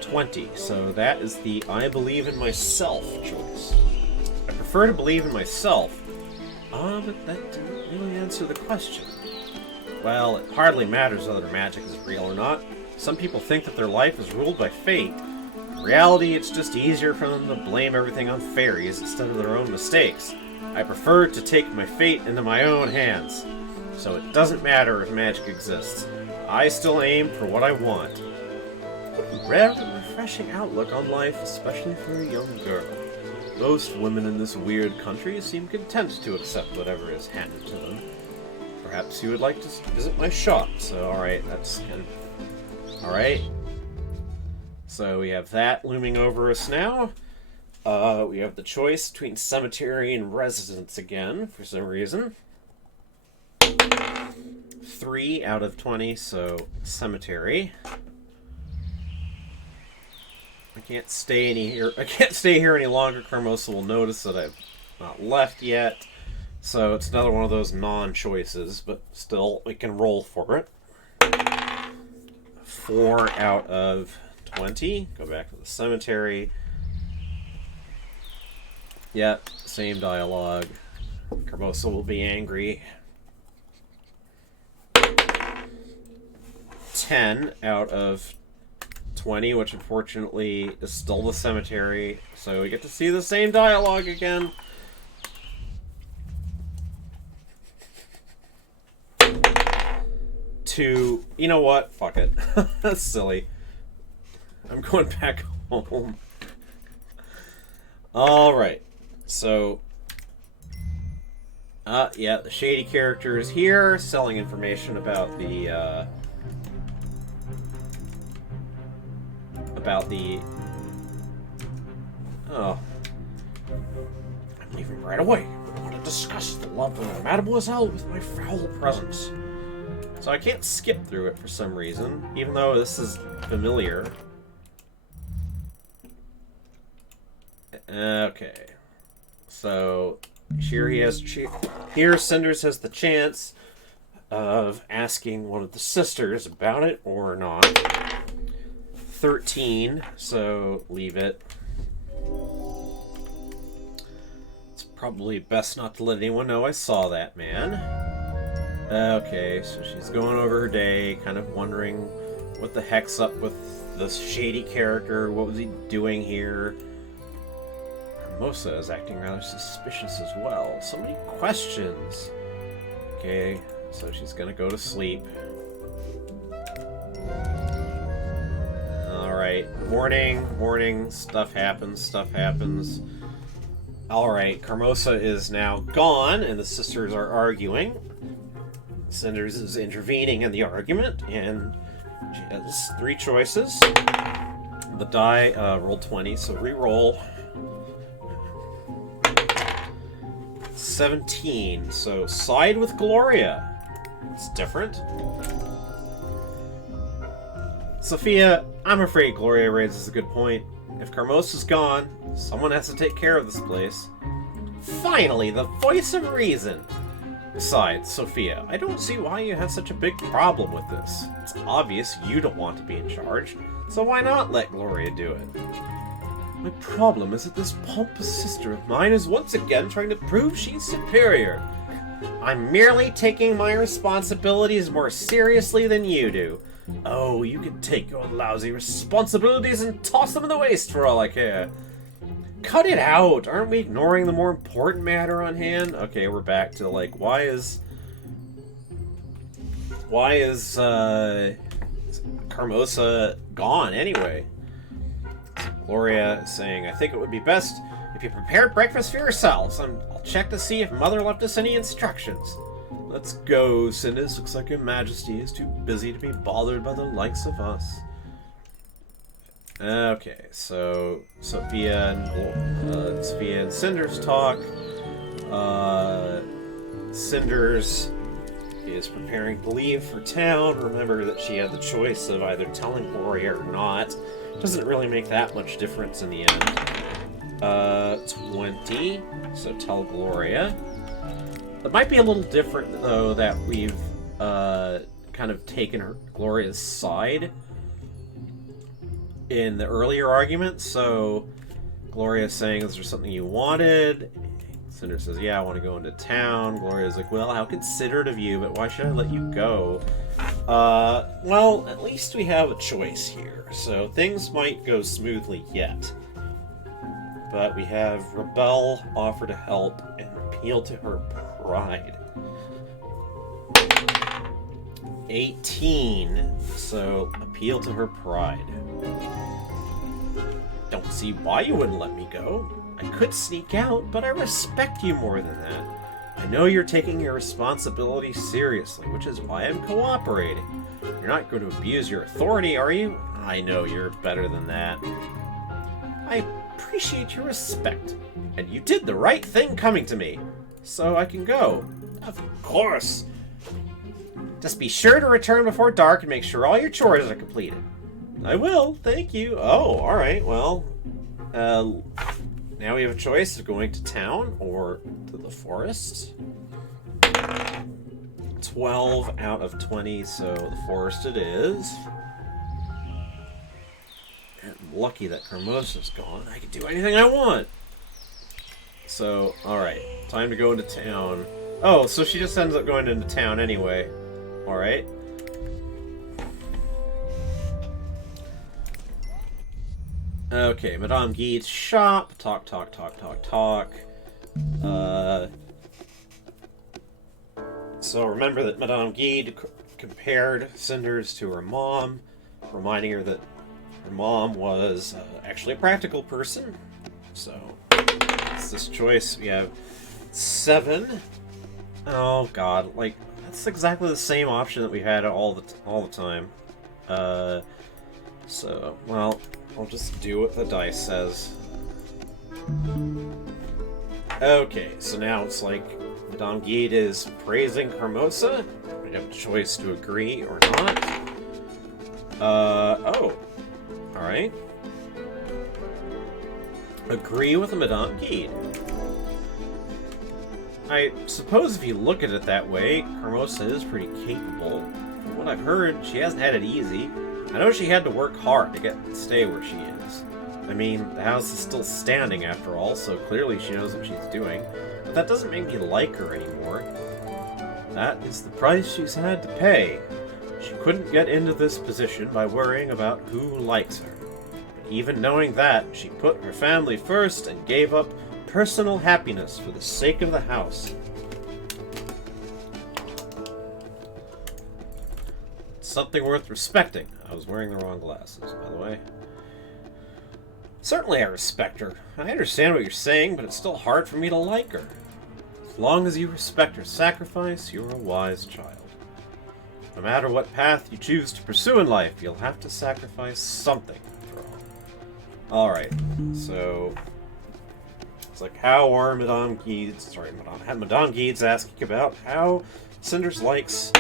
20, so that is the I believe in myself choice. I prefer to believe in myself. But that didn't really answer the question. Well, it hardly matters whether magic is real or not. Some people think that their life is ruled by fate. In reality, it's just easier for them to blame everything on fairies instead of their own mistakes. I prefer to take my fate into my own hands. So it doesn't matter if magic exists. I still aim for what I want. What a rare and refreshing outlook on life, especially for a young girl. Most women in this weird country seem content to accept whatever is handed to them. Perhaps you would like to visit my shop. So, alright, that's kind of... Alright. So we have that looming over us now. We have the choice between cemetery and residence again, for some reason. 3 out of 20, so cemetery. I can't stay here any longer. Carmosa will notice that I've not left yet. So it's another one of those non-choices, but still, we can roll for it. 4 out of 20. Go back to the cemetery. Yep, same dialogue. Carmosa will be angry. 10 out of 20, which unfortunately is still the cemetery. So we get to see the same dialogue again. To, you know what? Fuck it. That's silly. I'm going back home. Alright. So, yeah, the shady character is here, selling information about the, oh. I'm leaving right away. I want to discuss the love of Mademoiselle with my foul presence. So I can't skip through it for some reason, even though this is familiar. Okay. So here Cinders has the chance of asking one of the sisters about it or not. 13, so leave it. It's probably best not to let anyone know I saw that man. Okay, so she's going over her day, kind of wondering what the heck's up with this shady character. What was he doing here? Hermosa is acting rather suspicious as well. So many questions. Okay, so she's gonna go to sleep. Alright, morning, stuff happens. Alright, Carmosa is now gone, and the sisters are arguing. Cinders is intervening in the argument, and she has 3 choices. The die rolled 20, so re-roll. 17, so side with Gloria. It's different. Sophia, I'm afraid Gloria raises a good point. If Carmosa's gone, someone has to take care of this place. Finally, the voice of reason! Besides, Sophia, I don't see why you have such a big problem with this. It's obvious you don't want to be in charge, so why not let Gloria do it? My problem is that this pompous sister of mine is once again trying to prove she's superior. I'm merely taking my responsibilities more seriously than you do. Oh, you can take your lousy responsibilities and toss them in the waste for all I care. Cut it out! Aren't we ignoring the more important matter on hand? Okay, we're back to, like, why is Carmosa gone anyway? Gloria is saying, I think it would be best if you prepared breakfast for yourselves. I'll check to see if Mother left us any instructions. Let's go, Cinders. Looks like Your Majesty is too busy to be bothered by the likes of us. Okay, so Sophia and Cinders talk. Cinders is preparing to leave for town. Remember that she had the choice of either telling Gloria or not. Doesn't really make that much difference in the end. 20, so tell Gloria. It might be a little different, though, that we've kind of taken Gloria's side in the earlier argument. So Gloria's saying, is there something you wanted? Cinders says, yeah, I want to go into town. Gloria's like, well, how considerate of you, but why should I let you go? Well, at least we have a choice here, so things might go smoothly yet. But we have rebel, offer to help, and appeal to her pride. 18, so appeal to her pride. Don't see why you wouldn't let me go. I could sneak out, but I respect you more than that. I know you're taking your responsibility seriously, which is why I'm cooperating. You're not going to abuse your authority, are you? I know you're better than that. I appreciate your respect, and you did the right thing coming to me, so I can go. Of course. Just be sure to return before dark and make sure all your chores are completed. I will, thank you. Oh, alright, well... now we have a choice of going to town or to the forest. 12 out of 20, so the forest it is. I'm lucky that Hermosa's gone. I can do anything I want. So, alright. Time to go into town. Oh, so she just ends up going into town anyway. Alright. Okay, Madame Guide's shop. Talk. So remember that Madame Guide compared Cinders to her mom, reminding her that her mom was actually a practical person. So, it's this choice. We have 7. Oh god, like, that's exactly the same option that we had all the time. So, well, I'll just do what the dice says. Okay, so now it's like Madame Guide is praising Hermosa. We have a choice to agree or not. Oh. Alright. Agree with Madame Guide. I suppose if you look at it that way, Hermosa is pretty capable. From what I've heard, she hasn't had it easy. I know she had to work hard to stay where she is. I mean, the house is still standing after all, so clearly she knows what she's doing. But that doesn't make me like her anymore. That is the price she's had to pay. She couldn't get into this position by worrying about who likes her. But even knowing that, she put her family first and gave up personal happiness for the sake of the house. Something worth respecting. I was wearing the wrong glasses, by the way. Certainly I respect her. I understand what you're saying, but it's still hard for me to like her. As long as you respect her sacrifice, you're a wise child. No matter what path you choose to pursue in life, you'll have to sacrifice something, after all. Alright, so... It's like, how are Madame Guide's asking about how Cinders likes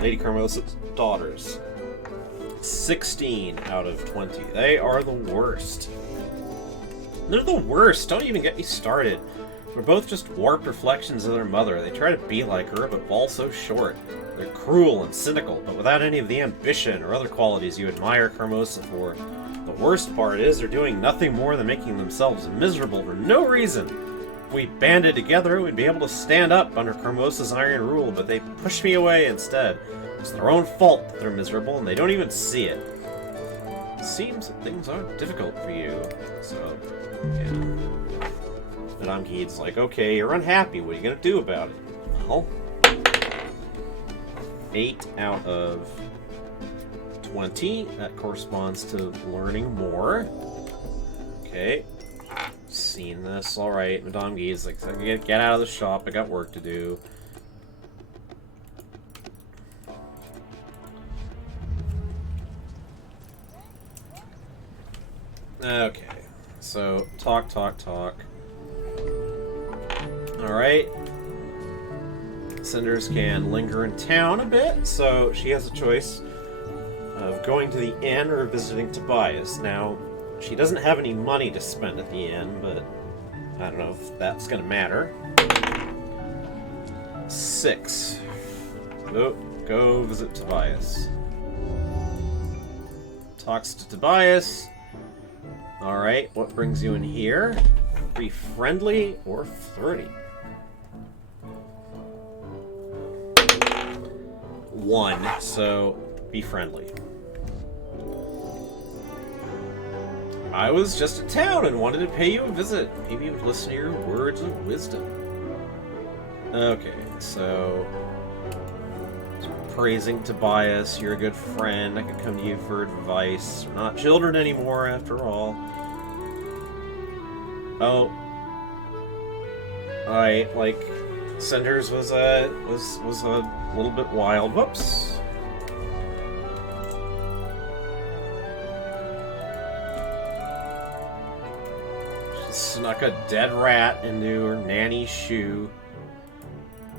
Lady Carmosa's daughters. 16 out of 20. They are the worst. They're the worst. Don't even get me started. They're both just warped reflections of their mother. They try to be like her, but fall so short. They're cruel and cynical, but without any of the ambition or other qualities you admire Carmosa for. The worst part is they're doing nothing more than making themselves miserable for no reason. If we banded together, we'd be able to stand up under Carmosa's iron rule, but they push me away instead. It's their own fault that they're miserable, and they don't even see it. It seems that things are difficult for you, so, yeah. Madame Guide's like, okay, you're unhappy, what are you gonna do about it? Well, 8 out of 20. That corresponds to learning more. Okay. Seen this. Alright, Madame Guide's like, get out of the shop, I got work to do. Okay, so talk. Alright. Cinders can linger in town a bit, so she has a choice of going to the inn or visiting Tobias. Now, she doesn't have any money to spend at the inn, but I don't know if that's gonna matter. 6. Oh, go visit Tobias. Talks to Tobias. Alright, what brings you in here? Be friendly or flirty? 1, so be friendly. I was just in town and wanted to pay you a visit. Maybe you would listen to your words of wisdom. Okay, so... praising Tobias, you're a good friend, I could come to you for advice. We're not children anymore, after all. Oh. Alright, like, Cinders was a little bit wild. Whoops. She snuck a dead rat into her nanny's shoe.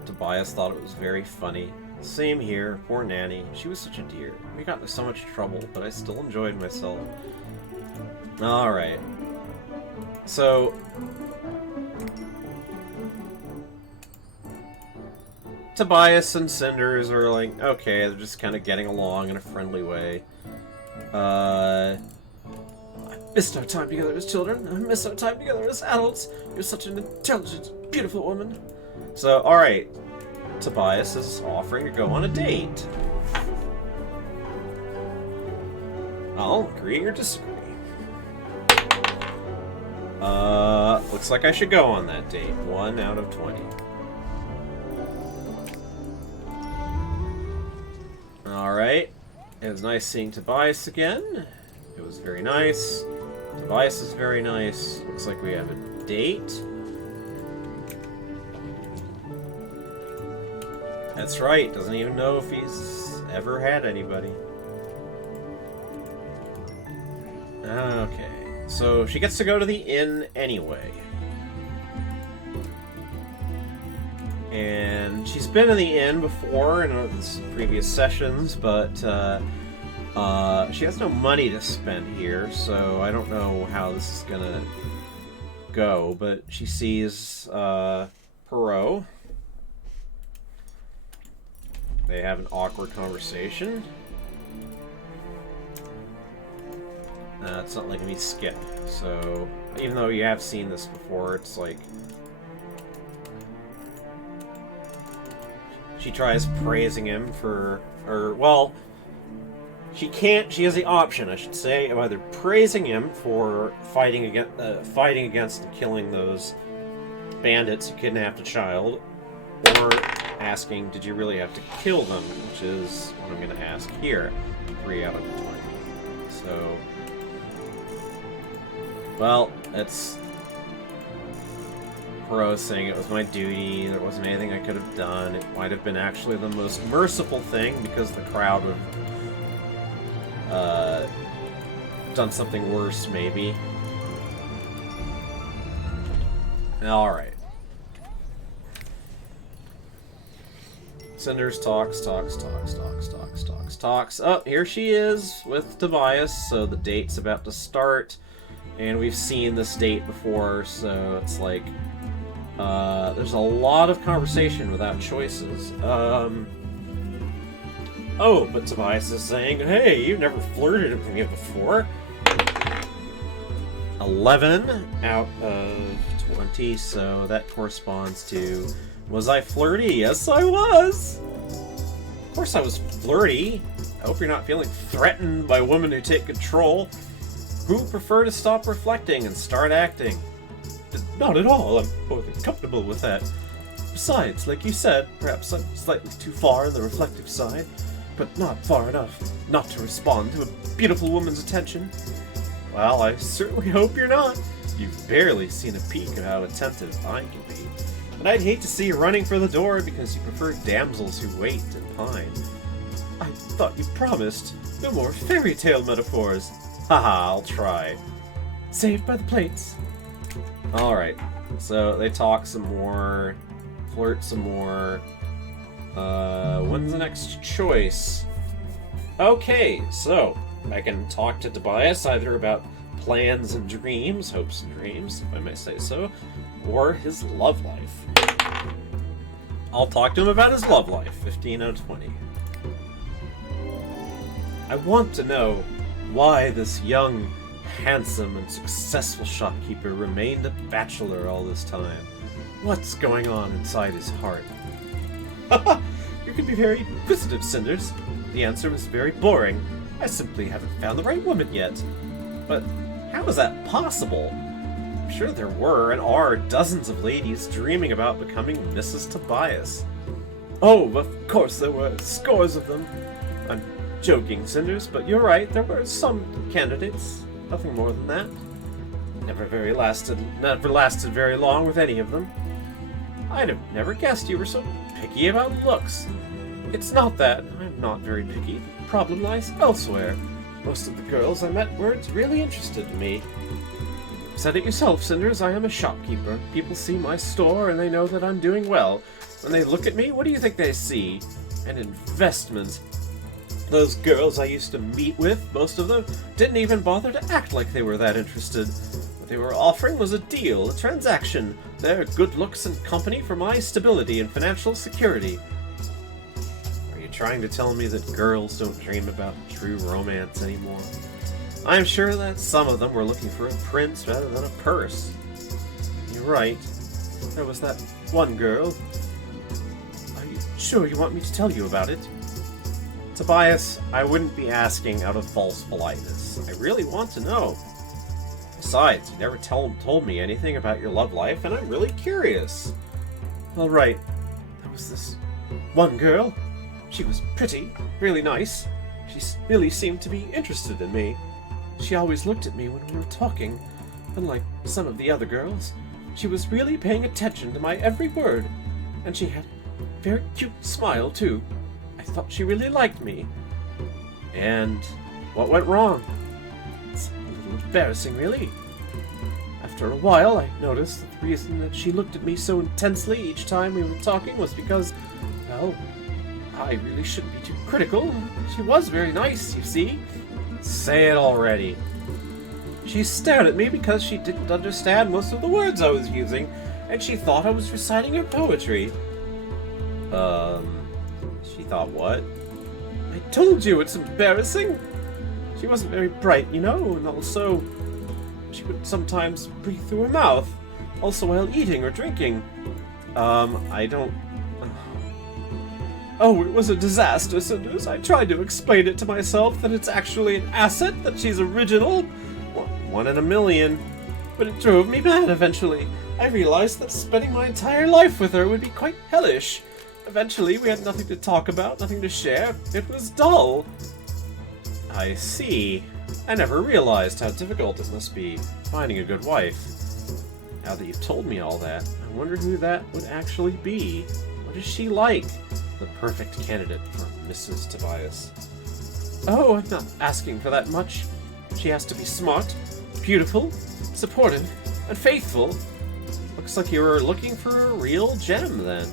Tobias thought it was very funny. Same here. Poor Nanny. She was such a dear. We got into so much trouble, but I still enjoyed myself. Alright. So... Tobias and Cinders are like, okay, they're just kind of getting along in a friendly way. I missed our time together as children. I missed our time together as adults. You're such an intelligent, beautiful woman. So, alright. Tobias is offering to go on a date. I'll agree or disagree. Looks like I should go on that date. 1 out of 20. Alright. It was nice seeing Tobias again. It was very nice. Tobias is very nice. Looks like we have a date. That's right. Doesn't even know if he's ever had anybody. Okay. So she gets to go to the inn anyway. And she's been in the inn before in previous sessions, but she has no money to spend here, so I don't know how this is gonna go. But she sees Perot. They have an awkward conversation. It's not letting me skip, so even though you have seen this before, it's like... She tries praising him for... well, she can't... She has the option, I should say, of either praising him for fighting against and killing those bandits who kidnapped a child, or asking, did you really have to kill them? Which is what I'm going to ask here. 3 out of 20. So... Well, it's... Perot saying it was my duty, there wasn't anything I could have done. It might have been actually the most merciful thing, because the crowd would have done something worse, maybe. Alright. Cinders talks. Oh, here she is with Tobias, so the date's about to start. And we've seen this date before, so it's like... there's a lot of conversation without choices. Oh, but Tobias is saying, hey, you've never flirted with me before. 11 out of 20, so that corresponds to... Was I flirty? Yes, I was! Of course I was flirty. I hope you're not feeling threatened by women who take control. Who prefer to stop reflecting and start acting? Not at all. I'm more than comfortable with that. Besides, like you said, perhaps I'm slightly too far on the reflective side, but not far enough not to respond to a beautiful woman's attention. Well, I certainly hope you're not. You've barely seen a peek of how attentive I can be. And I'd hate to see you running for the door because you prefer damsels who wait and pine. I thought you promised. No more fairy tale metaphors. Haha, I'll try. Saved by the plates. Alright, so they talk some more, flirt some more. When's the next choice? Okay, so I can talk to Tobias either about plans and dreams, hopes and dreams, if I may say so, or his love life. I'll talk to him about his love life, 15 out of 20. I want to know why this young, handsome, and successful shopkeeper remained a bachelor all this time. What's going on inside his heart? You can be very inquisitive, Cinders. The answer was very boring. I simply haven't found the right woman yet. But how is that possible? I'm sure there were and are dozens of ladies dreaming about becoming Mrs. Tobias. Oh, of course there were scores of them. I'm joking, Cinders, but you're right, there were some candidates. Nothing more than that. Never lasted very long with any of them. I'd have never guessed you were so picky about looks. It's not that. I'm not very picky. The problem lies elsewhere. Most of the girls I met weren't really interested in me. Said it yourself, Cinders, I am a shopkeeper. People see my store and they know that I'm doing well. When they look at me, what do you think they see? An investment. Those girls I used to meet with, most of them, didn't even bother to act like they were that interested. What they were offering was a deal, a transaction, their good looks and company for my stability and financial security. Are you trying to tell me that girls don't dream about true romance anymore? I'm sure that some of them were looking for a prince rather than a purse. You're right. There was that one girl. Are you sure you want me to tell you about it? Tobias, I wouldn't be asking out of false politeness. I really want to know. Besides, you never told me anything about your love life, and I'm really curious. All right. There was this one girl. She was pretty, really nice. She really seemed to be interested in me. She always looked at me when we were talking. Unlike some of the other girls, she was really paying attention to my every word. And she had a very cute smile, too. I thought she really liked me. And what went wrong? It's a little embarrassing, really. After a while, I noticed that the reason that she looked at me so intensely each time we were talking was because, well, I really shouldn't be too critical. She was very nice, you see. Say it already. She stared at me because she didn't understand most of the words I was using, and she thought I was reciting her poetry. She thought what? I told you it's embarrassing. She wasn't very bright, you know, and also she would sometimes breathe through her mouth, also while eating or drinking. I don't... Oh, it was a disaster, Cinders. I tried to explain it to myself that it's actually an asset, that she's original. One in a million. But it drove me mad eventually. I realized that spending my entire life with her would be quite hellish. Eventually, we had nothing to talk about, nothing to share. It was dull. I see. I never realized how difficult it must be, finding a good wife. Now that you've told me all that, I wonder who that would actually be. What is she like? The perfect candidate for Mrs. Tobias. Oh, I'm not asking for that much. She has to be smart, beautiful, supportive, and faithful. Looks like you were looking for a real gem, then.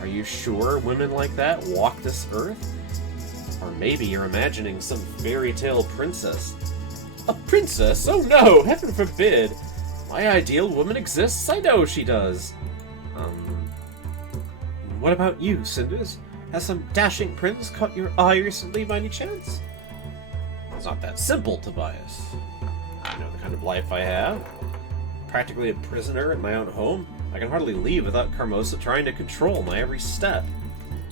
Are you sure women like that walk this earth? Or maybe you're imagining some fairy tale princess. A princess? Oh no, heaven forbid! My ideal woman exists, I know she does. What about you, Cinders? Has some dashing prince caught your eye recently by any chance? It's not that simple, Tobias. You know the kind of life I have. Practically a prisoner in my own home. I can hardly leave without Carmosa trying to control my every step.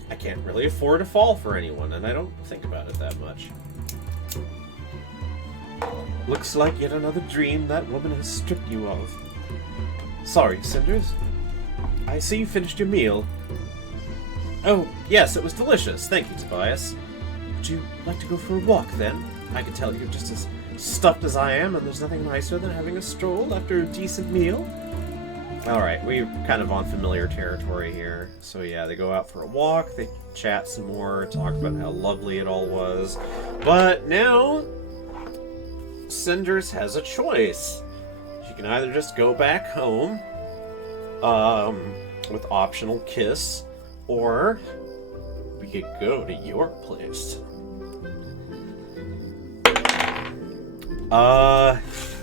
I can't really afford to fall for anyone, and I don't think about it that much. Looks like yet another dream that woman has stripped you of. Sorry, Cinders. I see you finished your meal. Oh, yes, it was delicious. Thank you, Tobias. Would you like to go for a walk, then? I can tell you're just as stuffed as I am, and there's nothing nicer than having a stroll after a decent meal. Alright, we're kind of on familiar territory here. So yeah, they go out for a walk, they chat some more, talk about how lovely it all was. But now, Cinders has a choice. She can either just go back home, with optional kiss, or we could go to your place.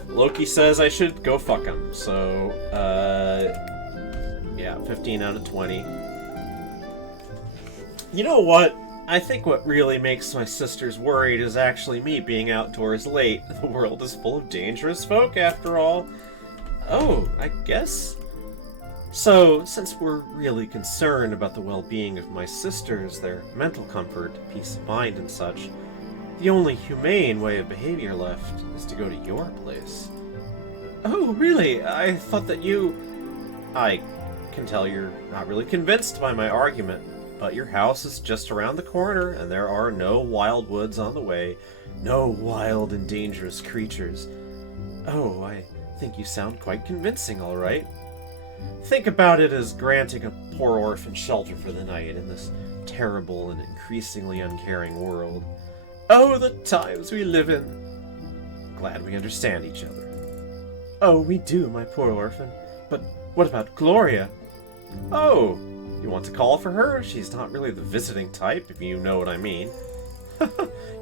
Loki says I should go fuck him, so, yeah, 15 out of 20. You know what? I think what really makes my sisters worried is actually me being outdoors late. The world is full of dangerous folk, after all. Oh, I guess? So, since we're really concerned about the well-being of my sisters, their mental comfort, peace of mind, and such, the only humane way of behavior left is to go to your place. Oh, really? I thought that you... I can tell you're not really convinced by my argument, but your house is just around the corner, and there are no wild woods on the way, no wild and dangerous creatures. Oh, I think you sound quite convincing, all right. Think about it as granting a poor orphan shelter for the night in this terrible and increasingly uncaring world. Oh, the times we live in! Glad we understand each other. Oh, we do, my poor orphan. But what about Gloria? Oh, You want to call for her? She's not really the visiting type, if you know what I mean.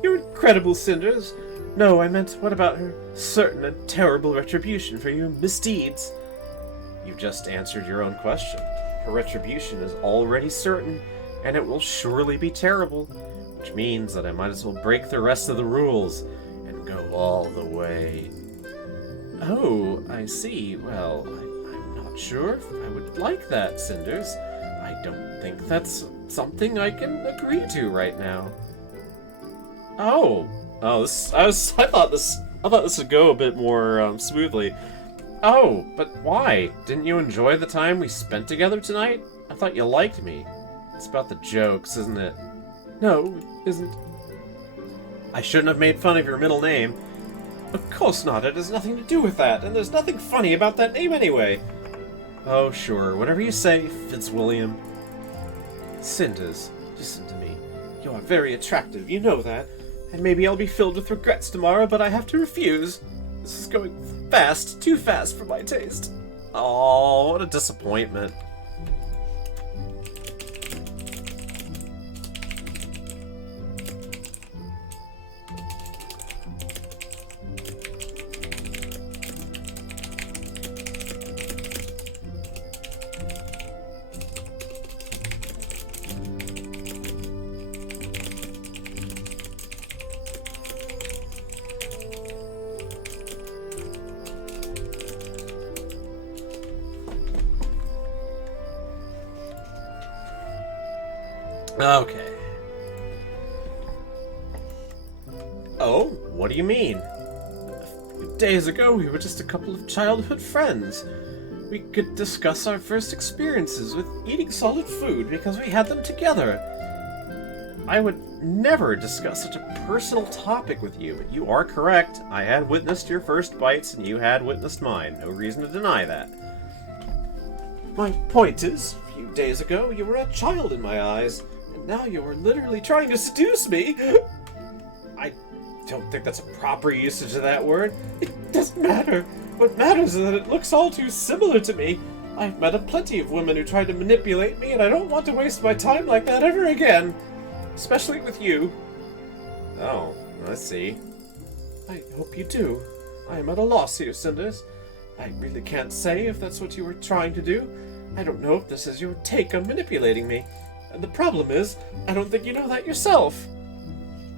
You're incredible, Cinders. No, I meant, what about her certain and terrible retribution for your misdeeds? You just answered your own question. Her retribution is already certain, and it will surely be terrible, which means that I might as well break the rest of the rules and go all the way. Oh, I see. Well, I'm not sure if I would like that, Cinders. I don't think that's something I can agree to right now. Oh, I thought this would go a bit more smoothly. Oh, but why? Didn't you enjoy the time we spent together tonight? I thought you liked me. It's about the jokes, isn't it? No, it isn't. I shouldn't have made fun of your middle name. Of course not, it has nothing to do with that, and there's nothing funny about that name anyway. Oh, sure, whatever you say, Fitzwilliam. Cinders, listen to me. You are very attractive, you know that. And maybe I'll be filled with regrets tomorrow, but I have to refuse. This is going fast, too fast for my taste. Oh, what a disappointment. Okay. Oh, what do you mean? A few days ago, we were just a couple of childhood friends. We could discuss our first experiences with eating solid food because we had them together. I would never discuss such a personal topic with you, but you are correct. I had witnessed your first bites, and you had witnessed mine. No reason to deny that. My point is, a few days ago, you were a child in my eyes. Now you are literally trying to seduce me! I don't think that's a proper usage of that word. It doesn't matter. What matters is that it looks all too similar to me. I've met plenty of women who tried to manipulate me, and I don't want to waste my time like that ever again. Especially with you. Oh, I see. I hope you do. I am at a loss here, Cinders. I really can't say if that's what you were trying to do. I don't know if this is your take on manipulating me. And the problem is, I don't think you know that yourself.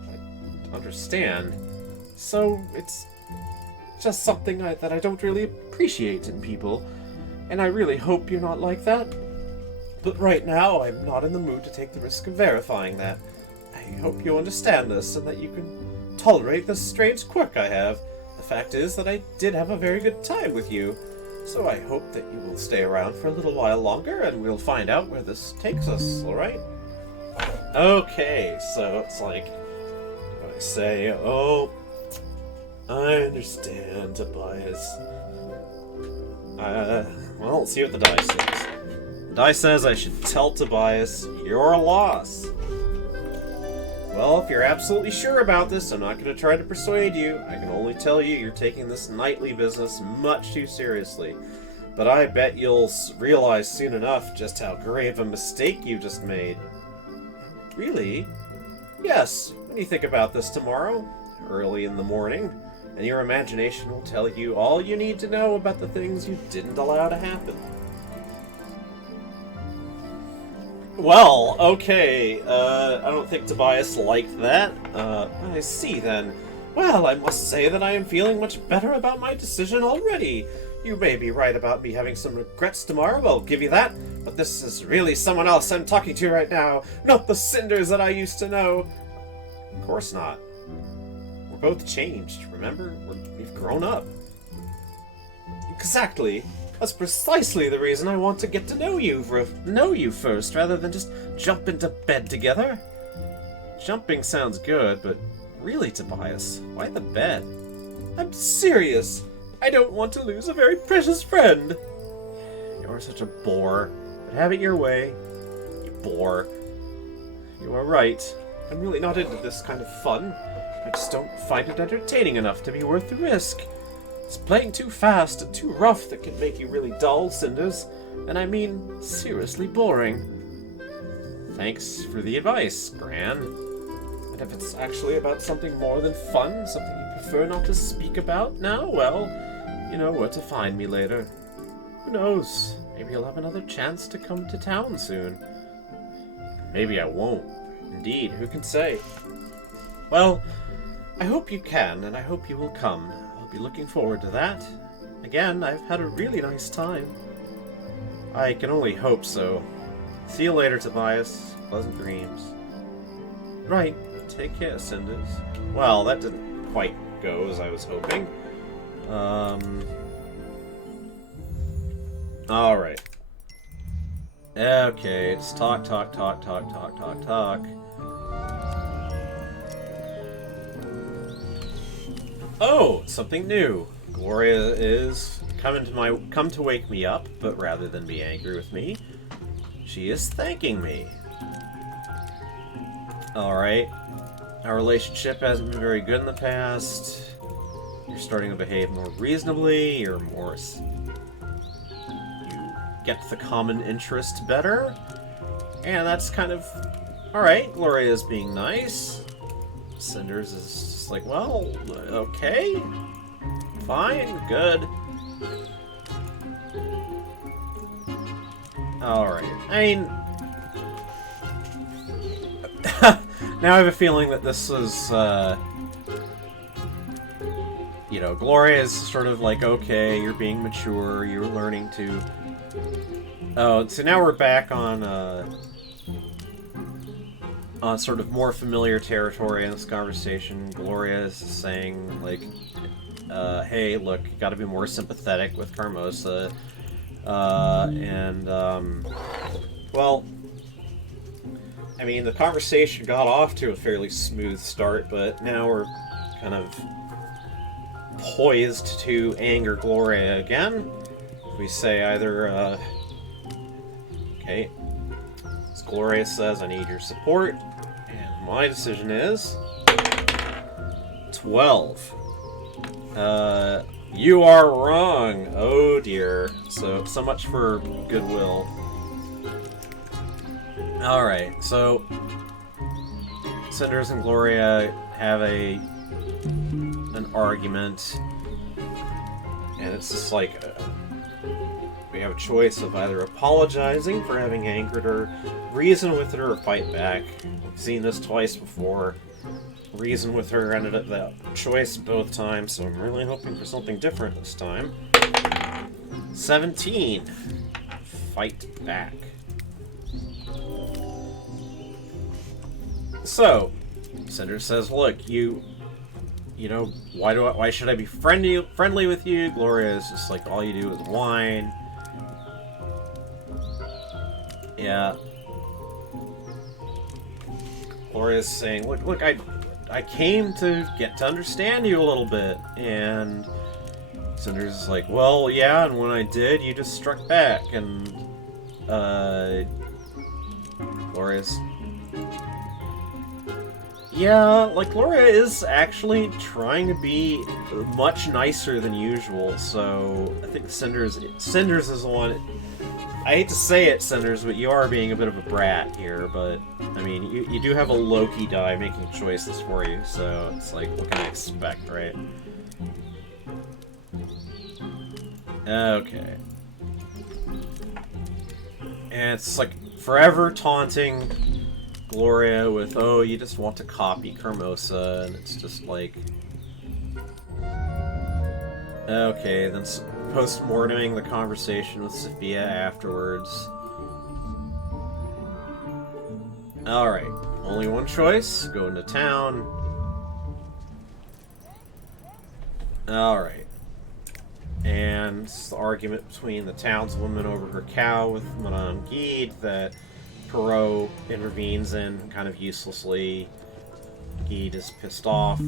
I understand. So, it's just something that I don't really appreciate in people. And I really hope you're not like that. But right now, I'm not in the mood to take the risk of verifying that. I hope you understand this, and that you can tolerate this strange quirk I have. The fact is that I did have a very good time with you. So I hope that you will stay around for a little while longer, and we'll find out where this takes us, alright? Okay, so it's like, I say, oh, I understand, Tobias. Well, let's see what the dice says. The dice says I should tell Tobias, you're a loss. Well, if you're absolutely sure about this, I'm not going to try to persuade you. I can only tell you you're taking this nightly business much too seriously. But I bet you'll realize soon enough just how grave a mistake you just made. Really? Yes, when you think about this tomorrow, early in the morning, and your imagination will tell you all you need to know about the things you didn't allow to happen. Well, okay, I don't think Tobias liked that. I see then. Well, I must say that I am feeling much better about my decision already. You may be right about me having some regrets tomorrow, I'll give you that, but this is really someone else I'm talking to right now, not the Cinders that I used to know. Of course not. We're both changed, remember? We've grown up. Exactly. That's precisely the reason I want to get to know you first, rather than just jump into bed together. Jumping sounds good, but really, Tobias, why the bed? I'm serious. I don't want to lose a very precious friend. You're such a bore, but have it your way. You bore. You are right. I'm really not into this kind of fun. I just don't find it entertaining enough to be worth the risk. It's playing too fast and too rough that can make you really dull, Cinders. And I mean, seriously boring. Thanks for the advice, Gran. And if it's actually about something more than fun, something you prefer not to speak about now, well, you know where to find me later. Who knows? Maybe you'll have another chance to come to town soon. Maybe I won't. Indeed, who can say? Well, I hope you can, and I hope you will come. I'll be looking forward to that. Again, I've had a really nice time. I can only hope so. See you later, Tobias. Pleasant dreams. Right. Take care, Cinders. Well, that didn't quite go as I was hoping. Alright. Okay, just talk. Oh, something new. Gloria is come to wake me up, but rather than be angry with me, she is thanking me. Alright. Our relationship hasn't been very good in the past. You're starting to behave more reasonably, you get the common interest better. And that's kind of... Alright, Gloria's being nice. Cinders is just like, well, okay. Fine, good. Alright, I mean... now I have a feeling that this is, you know, Gloria is sort of like, okay, you're being mature, you're learning to... Oh, so now we're back on sort of more familiar territory in this conversation. Gloria is saying, like, hey, look, you gotta be more sympathetic with Carmosa. Well, I mean, the conversation got off to a fairly smooth start, but now we're kind of poised to anger Gloria again. We say either, okay, as Gloria says, I need your support, and my decision is 12. You are wrong. Oh dear. So much for goodwill. Alright, so Cinders and Gloria have an argument, and it's just like we have a choice of either apologizing for having angered her, reason with her, or fight back. We've seen this twice before. Reason with her ended up that choice both times, so I'm really hoping for something different this time. 17. Fight back. So, Cinders says, look, you know, why should I be friendly with you? Gloria is just like, all you do is whine. Yeah. Gloria's saying, look, I came to get to understand you a little bit, and Cinders is like, well, yeah, and when I did, you just struck back, and, Gloria's... Yeah, like, Gloria is actually trying to be much nicer than usual, so I think Cinders is the one... I hate to say it, Cinders, but you are being a bit of a brat here, but, I mean, you do have a Loki die making choices for you, so it's like, what can I expect, right? Okay. And it's like, forever taunting Gloria with, oh, you just want to copy Carmosa, and it's just like... Okay, then post-morteming the conversation with Sophia afterwards. Alright, only one choice, go into town. Alright. And it's the argument between the townswoman over her cow with Madame Guide that Perot intervenes in kind of uselessly. Guide is pissed off.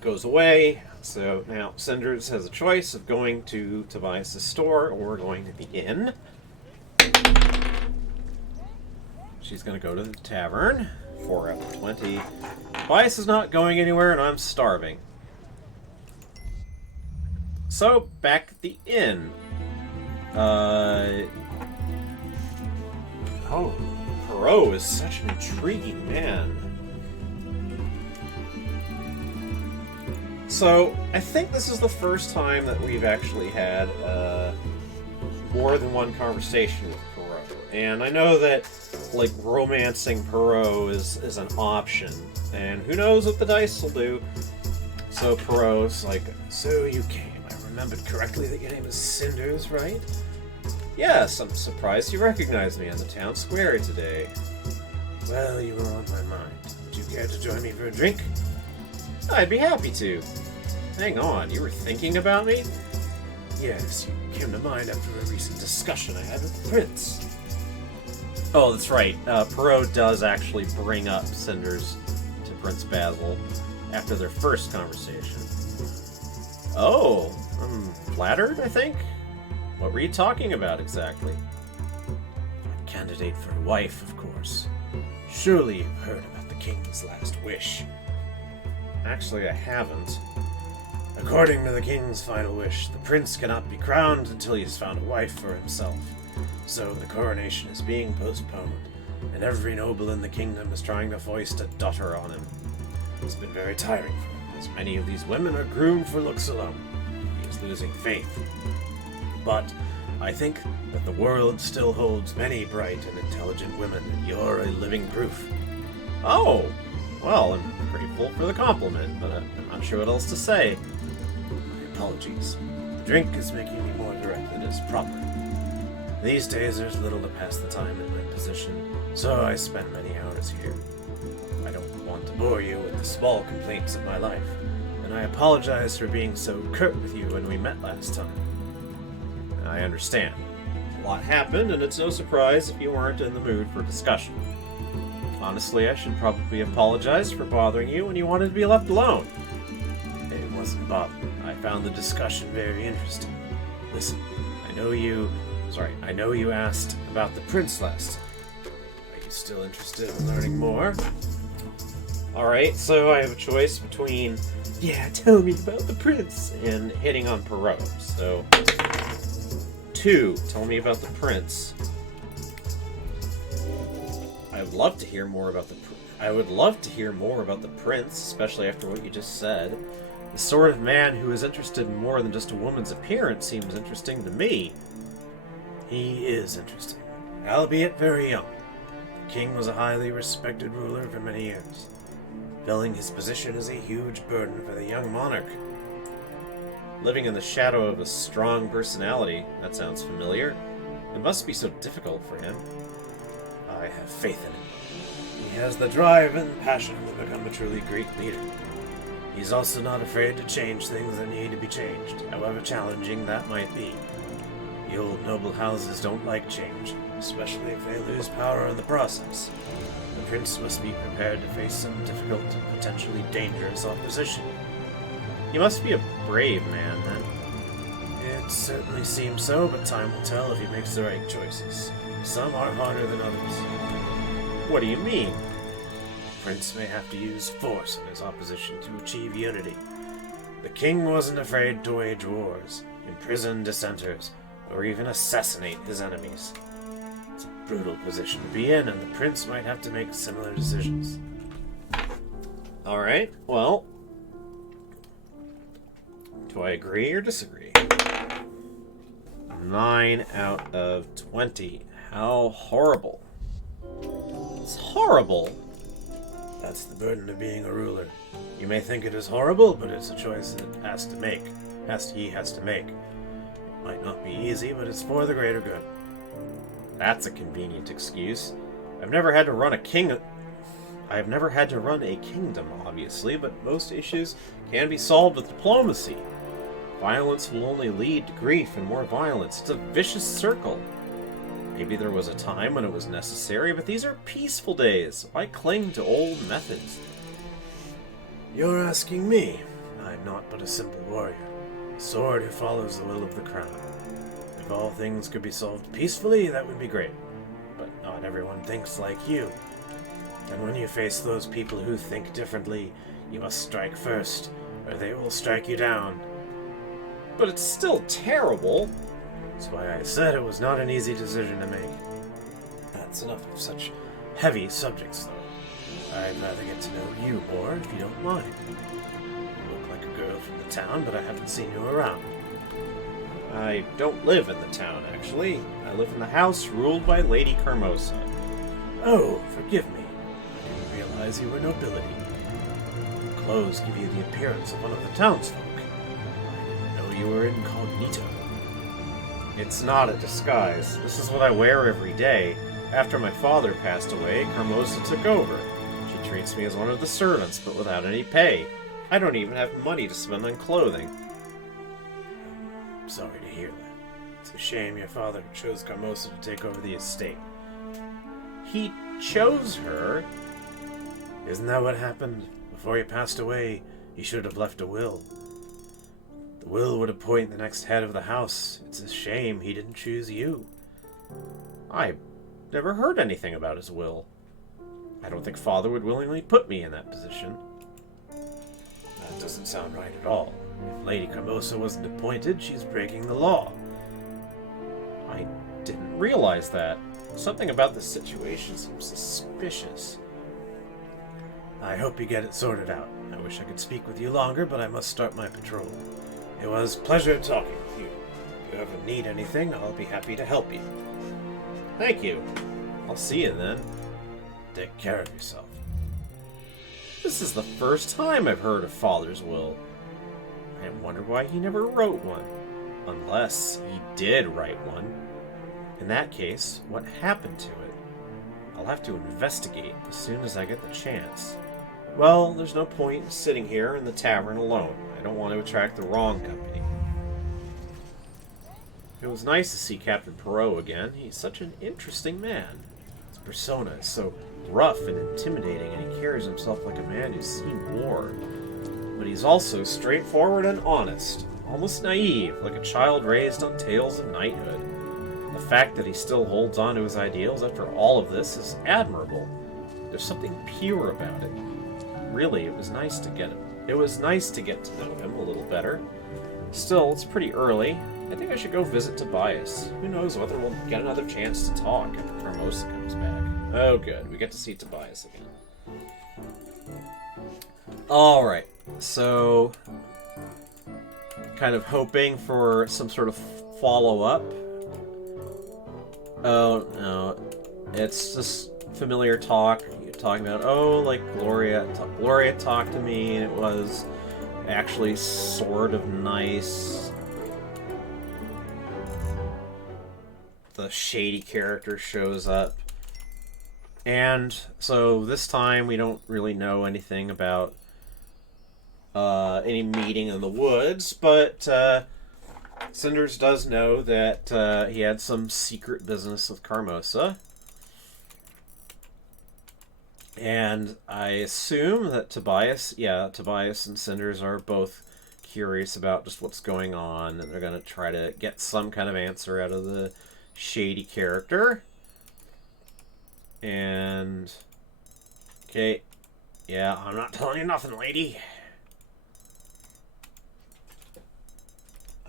Goes away. So now Cinders has a choice of going to Tobias' store or going to the inn. She's going to go to the tavern. 4 out of 20. Tobias is not going anywhere and I'm starving. So, back at the inn. Oh, Perot is such an intriguing man. So, I think this is the first time that we've actually had more than one conversation with Perot. And I know that, like, romancing Perot is an option. And who knows what the dice will do. So Perot's like, so you came. I remembered correctly that your name is Cinders, right? Yes, I'm surprised you recognized me on the town square today. Well, you were on my mind. Would you care to join me for a drink? I'd be happy to. Hang on, you were thinking about me? Yes, you came to mind after a recent discussion I had with the prince. Oh, that's right. Perot does actually bring up Cinders to Prince Basil after their first conversation. Oh, I'm flattered, I think? What were you talking about exactly? A candidate for a wife, of course. Surely you've heard about the king's last wish. Actually, I haven't. According to the king's final wish, the prince cannot be crowned until he has found a wife for himself. So the coronation is being postponed, and every noble in the kingdom is trying to foist a daughter on him. It's been very tiring for him, as many of these women are groomed for looks alone. He is losing faith. But I think that the world still holds many bright and intelligent women, and you're a living proof. Oh, well, I'm grateful for the compliment, but I'm not sure what else to say. My apologies. The drink is making me more direct than is proper. These days there's little to pass the time in my position, so I spend many hours here. I don't want to bore you with the small complaints of my life, and I apologize for being so curt with you when we met last time. I understand. A lot happened, and it's no surprise if you weren't in the mood for discussion. Honestly, I should probably apologize for bothering you when you wanted to be left alone. It wasn't bothering. I found the discussion very interesting. Listen, I know you asked about the prince last time. Are you still interested in learning more? Alright, so I have a choice between, yeah, tell me about the prince, and hitting on Perot. So, 2, tell me about the prince. I would love to hear more about the prince, especially after what you just said. The sort of man who is interested in more than just a woman's appearance seems interesting to me. He is interesting, albeit very young. The king was a highly respected ruler for many years. Filling his position is a huge burden for the young monarch. Living in the shadow of a strong personality, that sounds familiar. It must be so difficult for him. I have faith in him. He has the drive and passion to become a truly great leader. He's also not afraid to change things that need to be changed, however challenging that might be. The old noble houses don't like change, especially if they lose power in the process. The prince must be prepared to face some difficult, potentially dangerous opposition. He must be a brave man, then. It certainly seems so, but time will tell if he makes the right choices. Some are harder than others. What do you mean? The prince may have to use force in his opposition to achieve unity. The king wasn't afraid to wage wars, imprison dissenters, or even assassinate his enemies. It's a brutal position to be in, and the prince might have to make similar decisions. Alright, well, do I agree or disagree? 9 out of 20. How horrible. It's horrible. That's the burden of being a ruler. You may think it is horrible, but it's a choice that he has to make. Might not be easy, but it's for the greater good. That's a convenient excuse. I've never had to run a kingdom, obviously, but most issues can be solved with diplomacy. Violence will only lead to grief and more violence. It's a vicious circle. Maybe there was a time when it was necessary, but these are peaceful days. Why cling to old methods? You're asking me. I'm not but a simple warrior. A sword who follows the will of the crown. If all things could be solved peacefully, that would be great. But not everyone thinks like you. And when you face those people who think differently, you must strike first, or they will strike you down. But it's still terrible. That's why I said it was not an easy decision to make. At That's enough of such heavy subjects, though. I'd rather get to know you more, if you don't mind. You look like a girl from the town, but I haven't seen you around. I don't live in the town, actually. I live in the house ruled by Lady Carmosa. Oh, forgive me. I didn't realize you were nobility. Your clothes give you the appearance of one of the townsfolk. I didn't know you were incognito. It's not a disguise. This is what I wear every day. After my father passed away, Carmosa took over. She treats me as one of the servants, but without any pay. I don't even have money to spend on clothing. I'm sorry to hear that. It's a shame your father chose Carmosa to take over the estate. He chose her? Isn't that what happened? Before he passed away, he should have left a will. The will would appoint the next head of the house. It's a shame he didn't choose you. I never heard anything about his will. I don't think Father would willingly put me in that position. That doesn't sound right at all. If Lady Carmosa wasn't appointed, she's breaking the law. I didn't realize that. Something about this situation seems suspicious. I hope you get it sorted out. I wish I could speak with you longer, but I must start my patrol. It was a pleasure talking with you. If you ever need anything, I'll be happy to help you. Thank you. I'll see you then. Take care of yourself. This is the first time I've heard of Father's will. I wonder why he never wrote one. Unless he did write one. In that case, what happened to it? I'll have to investigate as soon as I get the chance. Well, there's no point sitting here in the tavern alone. I don't want to attract the wrong company. It was nice to see Captain Perot again. He's such an interesting man. His persona is so rough and intimidating, and he carries himself like a man who's seen war. But he's also straightforward and honest, almost naive, like a child raised on tales of knighthood. The fact that he still holds on to his ideals after all of this is admirable. There's something pure about it. Really, it was nice to get to know him a little better. Still, it's pretty early. I think I should go visit Tobias. Who knows whether we'll get another chance to talk after Carmosa comes back. Oh good, we get to see Tobias again. Alright, so kind of hoping for some sort of follow-up. Oh, no. It's just familiar talk. You're talking about, oh, like, Gloria talked to me, and it was actually sort of nice. The shady character shows up. And so this time we don't really know anything about any meeting in the woods, but Cinders does know that he had some secret business with Carmosa. And I assume that Tobias and Cinders are both curious about just what's going on, and they're going to try to get some kind of answer out of the shady character. And okay, yeah, I'm not telling you nothing, lady.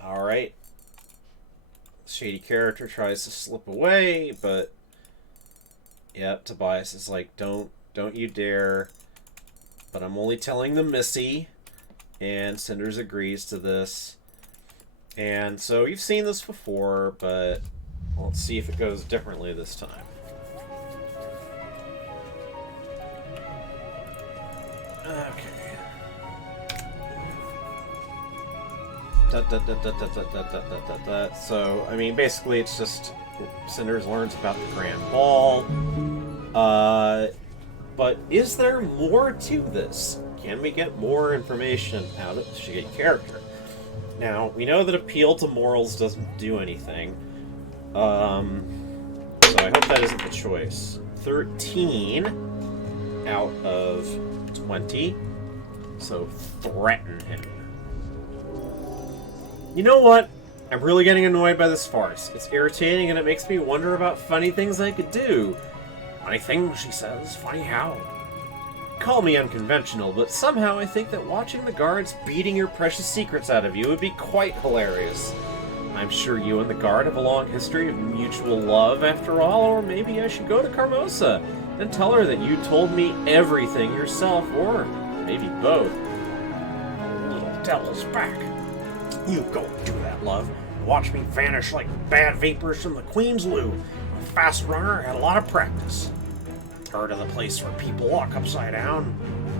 Alright. Shady character tries to slip away, but yep, Tobias is like, don't you dare. But I'm only telling the Missy, and Cinders agrees to this. And so you've seen this before, but let's see if it goes differently this time. Okay. So, I mean, basically it's just Cinders learns about the Grand Ball. But is there more to this? Can we get more information out of the shady character? Now, we know that appeal to morals doesn't do anything. So I hope that isn't the choice. 13 out of 20. So threaten him. You know what? I'm really getting annoyed by this farce. It's irritating and it makes me wonder about funny things I could do. Funny things, she says. Funny how? Call me unconventional, but somehow I think that watching the guards beating your precious secrets out of you would be quite hilarious. I'm sure you and the guard have a long history of mutual love after all, or maybe I should go to Carmosa and tell her that you told me everything yourself, or maybe both. Little devil's back. You go do that, love. Watch me vanish like bad vapors from the Queen's Loo. I'm a fast runner, had a lot of practice. Heard of the place where people walk upside down.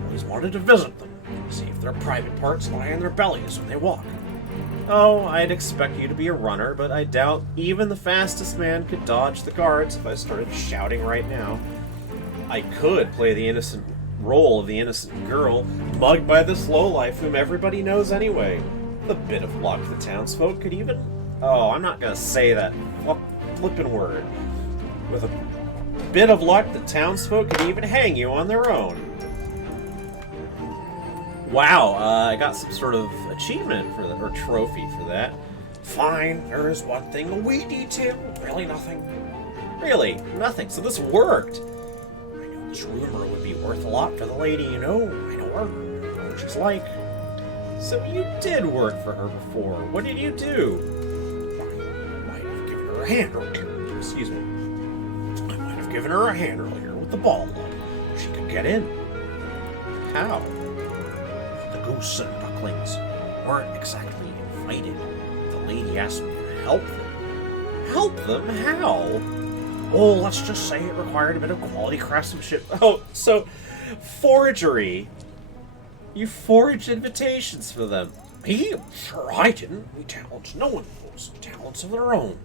Always wanted to visit them, see if their private parts lie in their bellies when they walk. Oh, I'd expect you to be a runner, but I doubt even the fastest man could dodge the guards if I started shouting right now. I could play the innocent role of the innocent girl, mugged by this lowlife whom everybody knows anyway. With a bit of luck, the townsfolk could even... Oh, I'm not gonna say that flippin' word. With a bit of luck, the townsfolk could even hang you on their own. Wow, I got some sort of achievement for that, or trophy for that. Fine, there is one thing a wee detail. Really nothing. Really? Nothing. So this worked. I knew this rumor would be worth a lot for the lady, you know. I know her. I know what she's like. So you did work for her before. What did you do? I might have given her a hand earlier. Excuse me. I might have given her a hand earlier with the ball club. She could get in. How? The goose and ducklings weren't exactly invited. The lady asked me to help them. Help them? How? Oh, let's just say it required a bit of quality craftsmanship. Oh, so forgery. You forged invitations for them. Me? Sure I didn't. We talents. No one knows. Talents of their own.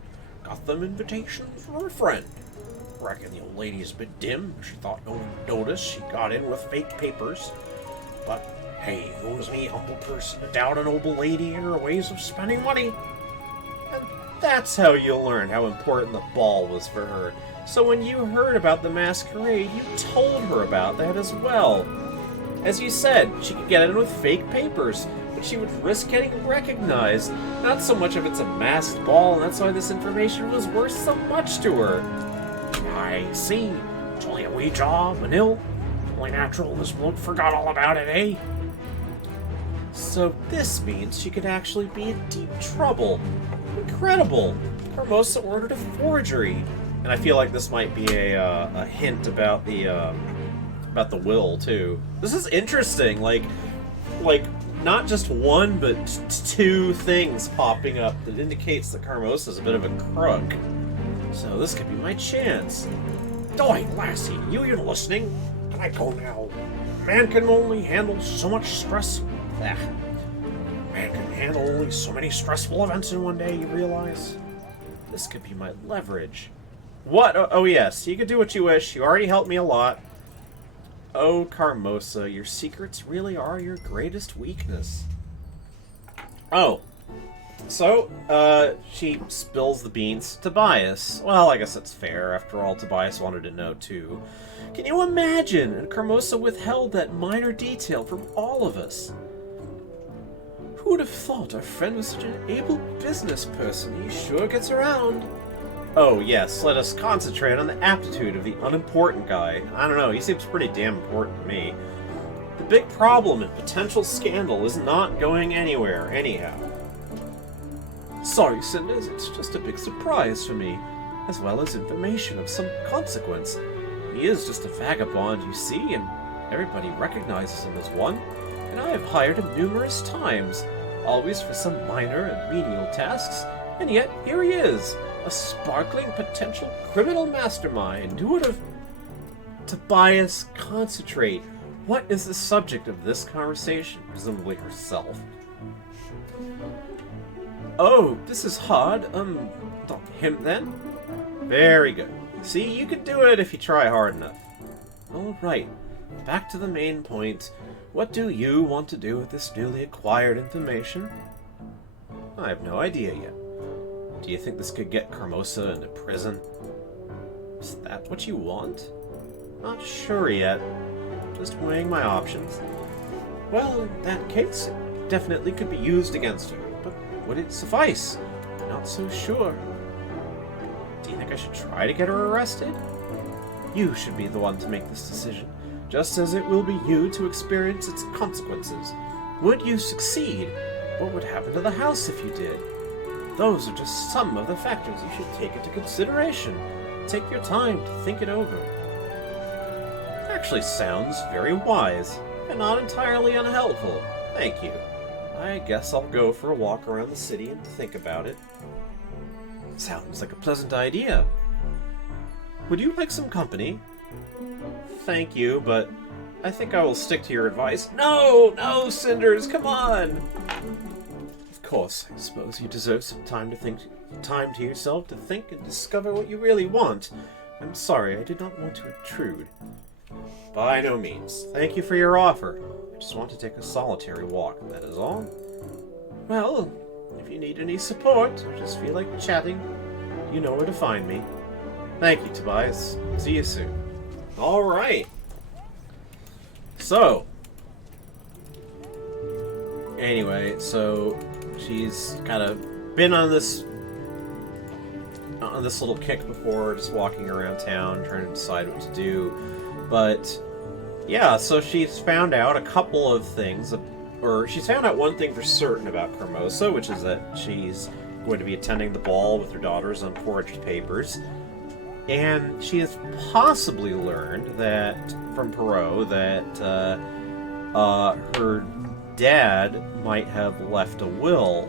Got them invitations for a friend. Reckon the old lady's a bit dim. She thought no one would notice. She got in with fake papers. But hey, who's me, humble person, to doubt a noble lady and her ways of spending money? And that's how you learned how important the ball was for her. So when you heard about the masquerade, you told her about that as well. As you said, she could get in with fake papers, but she would risk getting recognized. Not so much if it's a masked ball, and that's why this information was worth so much to her. I see. It's only a wee job, an ill. Only natural this bloke forgot all about it, eh? So this means she could actually be in deep trouble. Incredible! Carmosa ordered a forgery. And I feel like this might be a hint about the will, too. This is interesting, like not just one, but two things popping up that indicates that Carmosa's a bit of a crook. So this could be my chance. Oi, lassie, you listening? Can I go now? Man can only handle so much stress. Man can handle only so many stressful events in one day, you realize? This could be my leverage. What? Oh yes, you can do what you wish. You already helped me a lot. Oh, Carmosa, your secrets really are your greatest weakness. Oh. So, she spills the beans to Tobias. Well, I guess that's fair. After all, Tobias wanted to know, too. Can you imagine? And Carmosa withheld that minor detail from all of us. Who would have thought our friend was such an able business person? He sure gets around. Oh, yes, let us concentrate on the aptitude of the unimportant guy. I don't know, he seems pretty damn important to me. The big problem and potential scandal is not going anywhere, anyhow. Sorry, Cinders, it's just a big surprise for me, as well as information of some consequence. He is just a vagabond, you see, and everybody recognizes him as one, and I have hired him numerous times, always for some minor and menial tasks, and yet here he is. A sparkling potential criminal mastermind. Who would have... Tobias, concentrate. What is the subject of this conversation? Presumably herself. Oh, this is hard. Not him then? Very good. See, you can do it if you try hard enough. Alright, back to the main point. What do you want to do with this newly acquired information? I have no idea yet. Do you think this could get Carmosa into prison? Is that what you want? Not sure yet. Just weighing my options. Well, in that case, it definitely could be used against her. But would it suffice? Not so sure. Do you think I should try to get her arrested? You should be the one to make this decision, just as it will be you to experience its consequences. Would you succeed? What would happen to the house if you did? Those are just some of the factors you should take into consideration. Take your time to think it over. It actually sounds very wise, and not entirely unhelpful. Thank you. I guess I'll go for a walk around the city and think about it. Sounds like a pleasant idea. Would you like some company? Thank you, but I think I will stick to your advice. No, Cinders, come on! Of course, I suppose you deserve some time to yourself to think and discover what you really want. I'm sorry, I did not want to intrude. By no means. Thank you for your offer. I just want to take a solitary walk, that is all. Well, if you need any support, or just feel like chatting, you know where to find me. Thank you, Tobias. See you soon. Alright. So. Anyway, so she's kind of been on this little kick before, just walking around town, trying to decide what to do. But, yeah, so she's found out a couple of things, or she's found out one thing for certain about Hermosa, which is that she's going to be attending the ball with her daughters on forged papers. And she has possibly learned that, from Perot, that her dad might have left a will,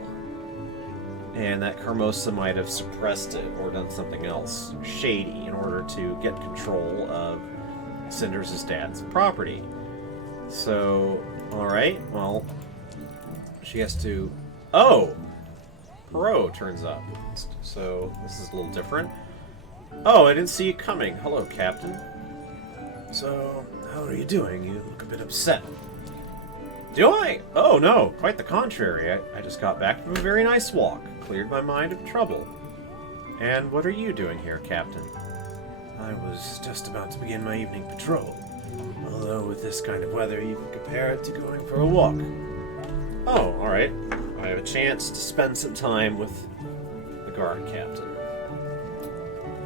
and that Hermosa might have suppressed it or done something else shady in order to get control of Cinders' dad's property. So, alright, well, she has to... Oh! Perot turns up. So, this is a little different. Oh, I didn't see you coming. Hello, Captain. So, how are you doing? You look a bit upset. Do I? Oh, no, quite the contrary. I just got back from a very nice walk. Cleared my mind of trouble. And what are you doing here, Captain? I was just about to begin my evening patrol. Although with this kind of weather, you can compare it to going for a walk. Oh, alright. I have a chance to spend some time with the guard captain.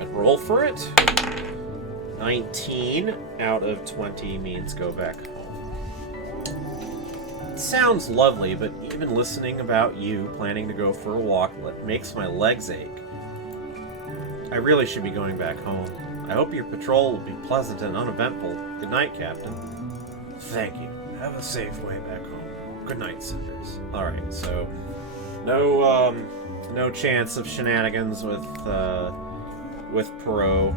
And roll for it. 19 out of 20 means go back home. It sounds lovely, but even listening about you planning to go for a walk makes my legs ache. I really should be going back home. I hope your patrol will be pleasant and uneventful. Good night, Captain. Thank you. Have a safe way back home. Good night, Cinders. Alright, so no chance of shenanigans with Perot.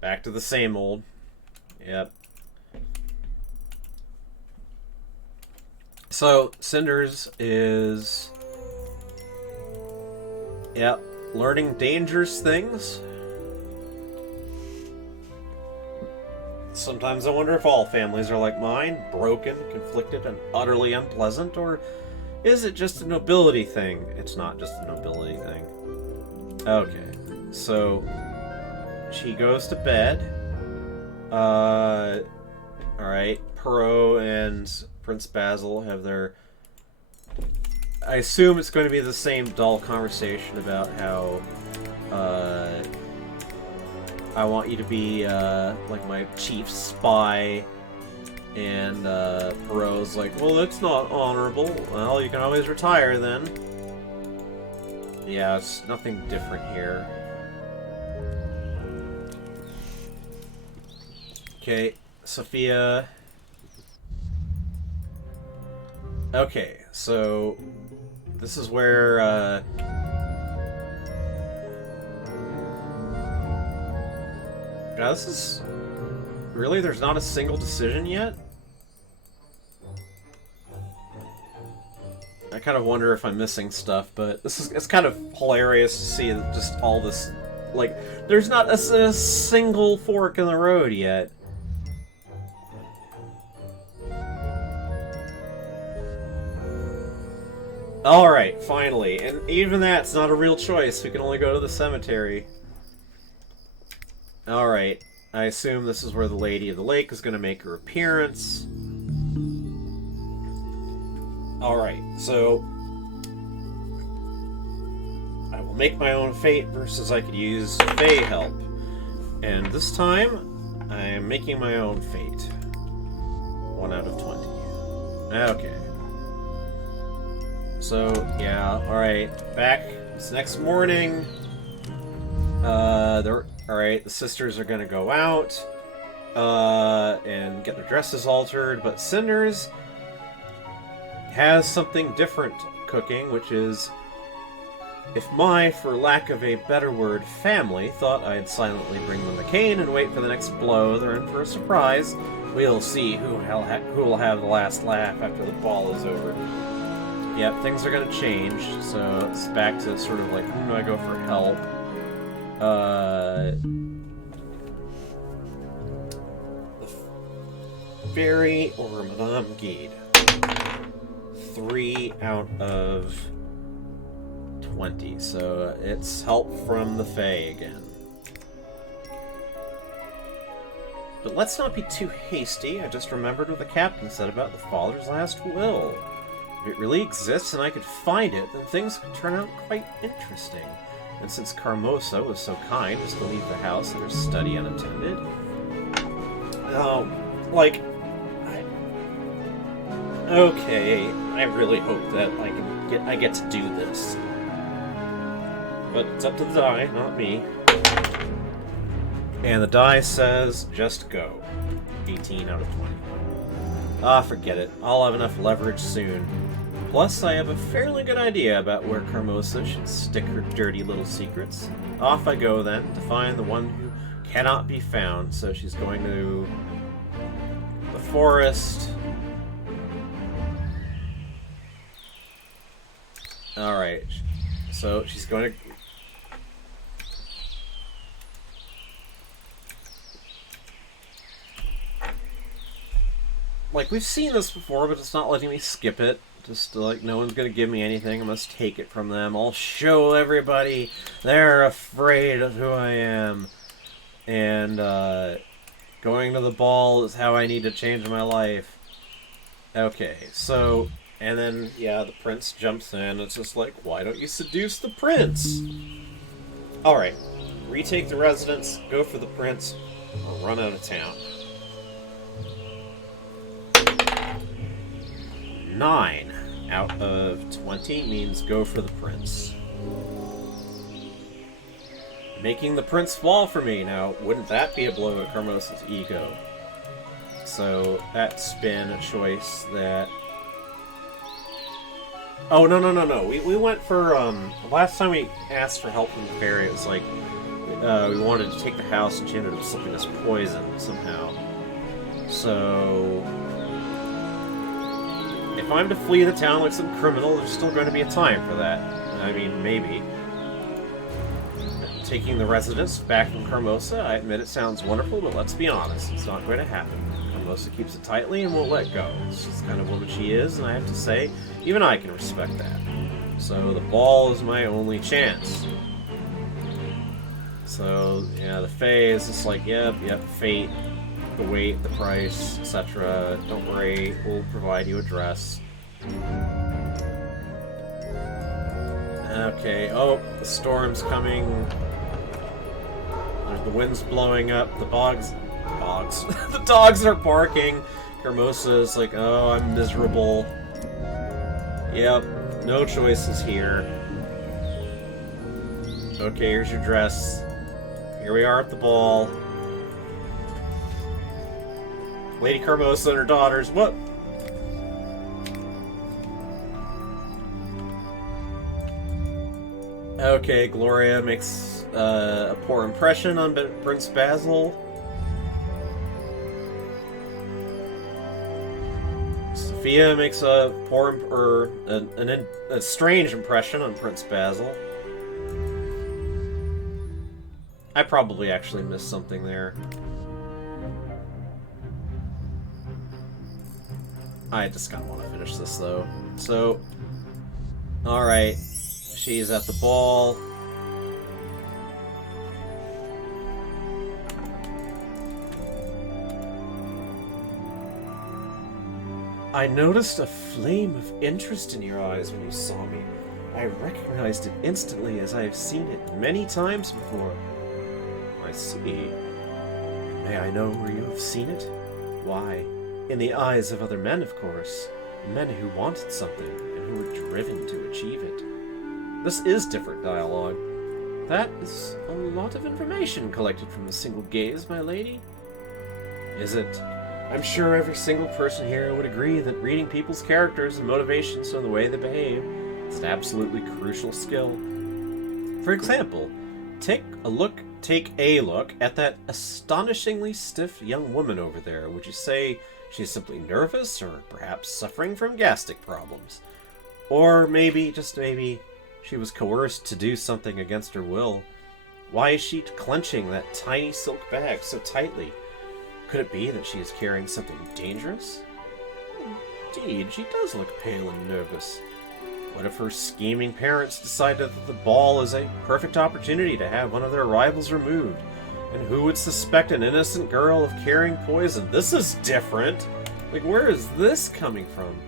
Back to the same old. Yep. So, Cinders is... Yep. Learning dangerous things. Sometimes I wonder if all families are like mine, broken, conflicted, and utterly unpleasant, or is it just a nobility thing? It's not just a nobility thing. Okay, so she goes to bed. Alright, Perot and Prince Basil have their... I assume it's going to be the same dull conversation about how, I want you to be, like, my chief spy, and, Perot's like, well, that's not honorable. Well, you can always retire, then. Yeah, it's nothing different here. Okay, Sophia... Okay, so... This is where, yeah, this is... Really? There's not a single decision yet? I kind of wonder if I'm missing stuff, but it's kind of hilarious to see just all this... Like, there's not a single fork in the road yet. Alright, finally. And even that's not a real choice. We can only go to the cemetery. Alright. I assume this is where the Lady of the Lake is going to make her appearance. Alright, so... I will make my own fate versus I could use Fae help. And this time, I am making my own fate. 1 out of 20. Okay. So, yeah, alright. Back. It's next morning. Alright, the sisters are gonna go out, and get their dresses altered, but Cinders has something different cooking, which is, if my, for lack of a better word, family thought I'd silently bring them the cane and wait for the next blow, they're in for a surprise. We'll see who will have the last laugh after the ball is over. Yep, things are gonna change, so it's back to sort of like, who do I go for help? The Fairy or Madame Guide. 3 out of 20, so it's help from the Fae again. But let's not be too hasty. I just remembered what the captain said about the father's last will. If it really exists and I could find it, then things could turn out quite interesting. And since Carmosa was so kind as to leave the house and her study unattended... Okay, I really hope that I get to do this. But it's up to the die, not me. And the die says, just go. 18 out of 20. Ah, forget it. I'll have enough leverage soon. Plus, I have a fairly good idea about where Carmosa should stick her dirty little secrets. Off I go, then, to find the one who cannot be found. So she's going to the forest. Alright. So she's going to... Like, we've seen this before, but it's not letting me skip it. Just, like, no one's gonna give me anything. I must take it from them. I'll show everybody they're afraid of who I am. And, going to the ball is how I need to change my life. Okay, so... And then, yeah, the prince jumps in. It's just like, why don't you seduce the prince? Alright. Retake the residence, go for the prince, or run out of town. 9 out of 20 means go for the prince. Making the prince fall for me. Now, wouldn't that be a blow at Carmosa's ego? So, that's been a choice that... Oh, no. We went for, last time we asked for help from the fairy, it was like, we wanted to take the house and she ended up slipping us poison somehow. So... If I'm to flee the town like some criminal, there's still going to be a time for that. I mean, maybe. Taking the residence back from Carmosa, I admit it sounds wonderful, but let's be honest, it's not going to happen. Carmosa keeps it tightly and won't let go. It's just the kind of woman she is, and I have to say, even I can respect that. So the ball is my only chance. So, yeah, the Fae is just like, yep, fate. The weight, the price, etc. Don't worry, we'll provide you a dress. Okay, oh, the storm's coming. The wind's blowing up, the the dogs are barking. Carmosa is like, oh, I'm miserable. Yep, no choices here. Okay, here's your dress. Here we are at the ball. Lady Carmosa and her daughters. What? Okay, Gloria makes a poor impression on Prince Basil. Sophia makes a a strange impression on Prince Basil. I probably actually missed something there. I just kind of want to finish this, though. So, alright. She's at the ball. I noticed a flame of interest in your eyes when you saw me. I recognized it instantly, as I have seen it many times before. I see. May I know where you have seen it? Why? In the eyes of other men, of course. Men who wanted something, and who were driven to achieve it. This is different dialogue. That is a lot of information collected from a single gaze, my lady. Is it? I'm sure every single person here would agree that reading people's characters and motivations from the way they behave is an absolutely crucial skill. For example, take a look at that astonishingly stiff young woman over there. Would you say she's simply nervous, or perhaps suffering from gastric problems? Or maybe, just maybe, she was coerced to do something against her will? Why is she clenching that tiny silk bag so tightly? Could it be that she is carrying something dangerous? Indeed, she does look pale and nervous. What if her scheming parents decided that the ball is a perfect opportunity to have one of their rivals removed? And who would suspect an innocent girl of carrying poison? This is different! Like, where is this coming from?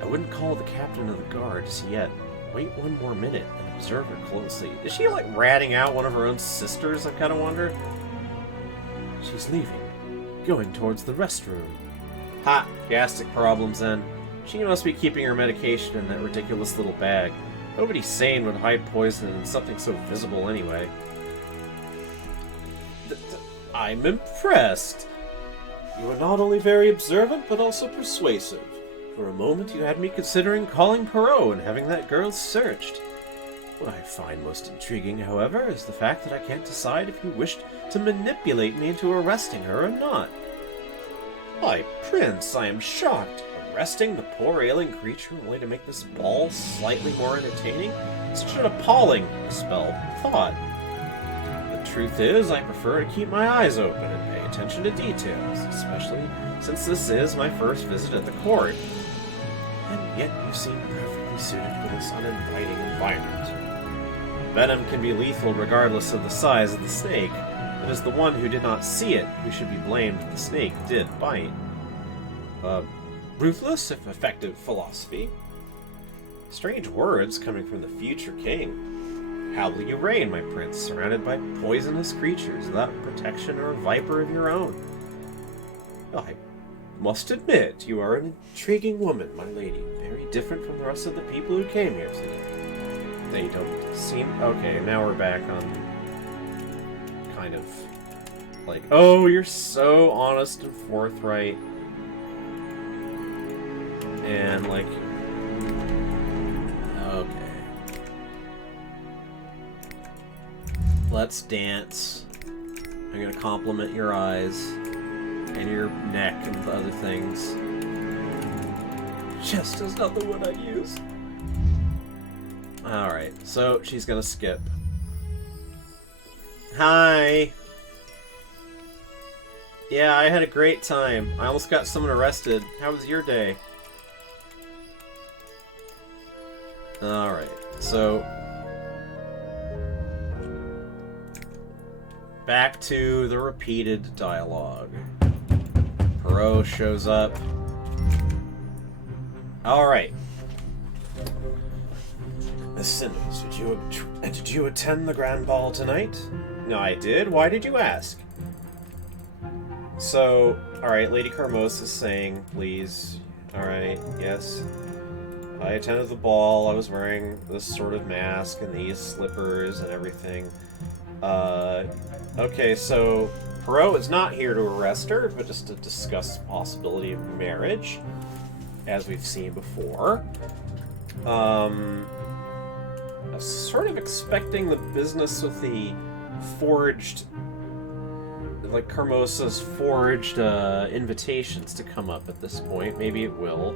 I wouldn't call the captain of the guard just yet. Wait one more minute and observe her closely. Is she, like, ratting out one of her own sisters, I kind of wonder? She's leaving. Going towards the restroom. Ha! Gastric problems, then. She must be keeping her medication in that ridiculous little bag. Nobody sane would hide poison in something so visible anyway. I'm impressed. You are not only very observant, but also persuasive. For a moment you had me considering calling Perot and having that girl searched. What I find most intriguing, however, is the fact that I can't decide if you wished to manipulate me into arresting her or not. Why, Prince, I am shocked. Arresting the poor ailing creature only to make this ball slightly more entertaining? Such an appalling, misspelled thought. The truth is, I prefer to keep my eyes open and pay attention to details, especially since this is my first visit at the court. And yet you seem perfectly suited for this uninviting environment. Venom can be lethal regardless of the size of the snake. It is the one who did not see it who should be blamed if the snake did bite. Ruthless, if effective, philosophy. Strange words coming from the future king. How will you reign, my prince, surrounded by poisonous creatures, without protection or a viper of your own? I must admit, you are an intriguing woman, my lady. Very different from the rest of the people who came here today. They don't seem... Okay, now we're back on... kind of... like, oh, you're so honest and forthright. And, like... okay. Let's dance. I'm gonna compliment your eyes. And your neck and the other things. Just is not the word I use. Alright, so she's gonna skip. Hi! Yeah, I had a great time. I almost got someone arrested. How was your day? Alright, so... back to the repeated dialogue. Perot shows up. Alright. Miss Cinders, did you attend the grand ball tonight? No, I did. Why did you ask? So, alright, Lady Carmos is saying, please. Alright, yes. I attended the ball. I was wearing this sort of mask and these slippers and everything. Okay, so Perot is not here to arrest her, but just to discuss the possibility of marriage, as we've seen before. I was sort of expecting the business with the forged, like Carmosa's forged invitations to come up at this point. Maybe it will.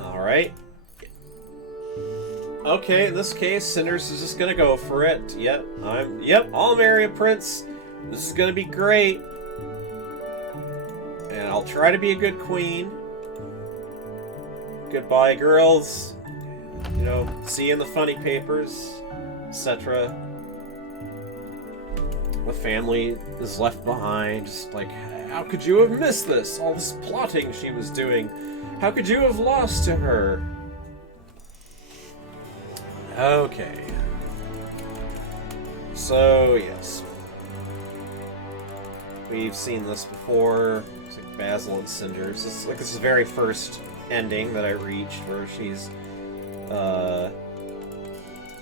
Alright. Okay, in this case, Cinders is just gonna go for it. Yep, I'll marry a prince. This is gonna be great. And I'll try to be a good queen. Goodbye, girls. You know, see you in the funny papers, etc. The family is left behind, just like, how could you have missed this? All this plotting she was doing. How could you have lost to her? Okay. So, yes. we've seen this before. It's like Basil and Cinders. This is the very first ending that I reached where she's,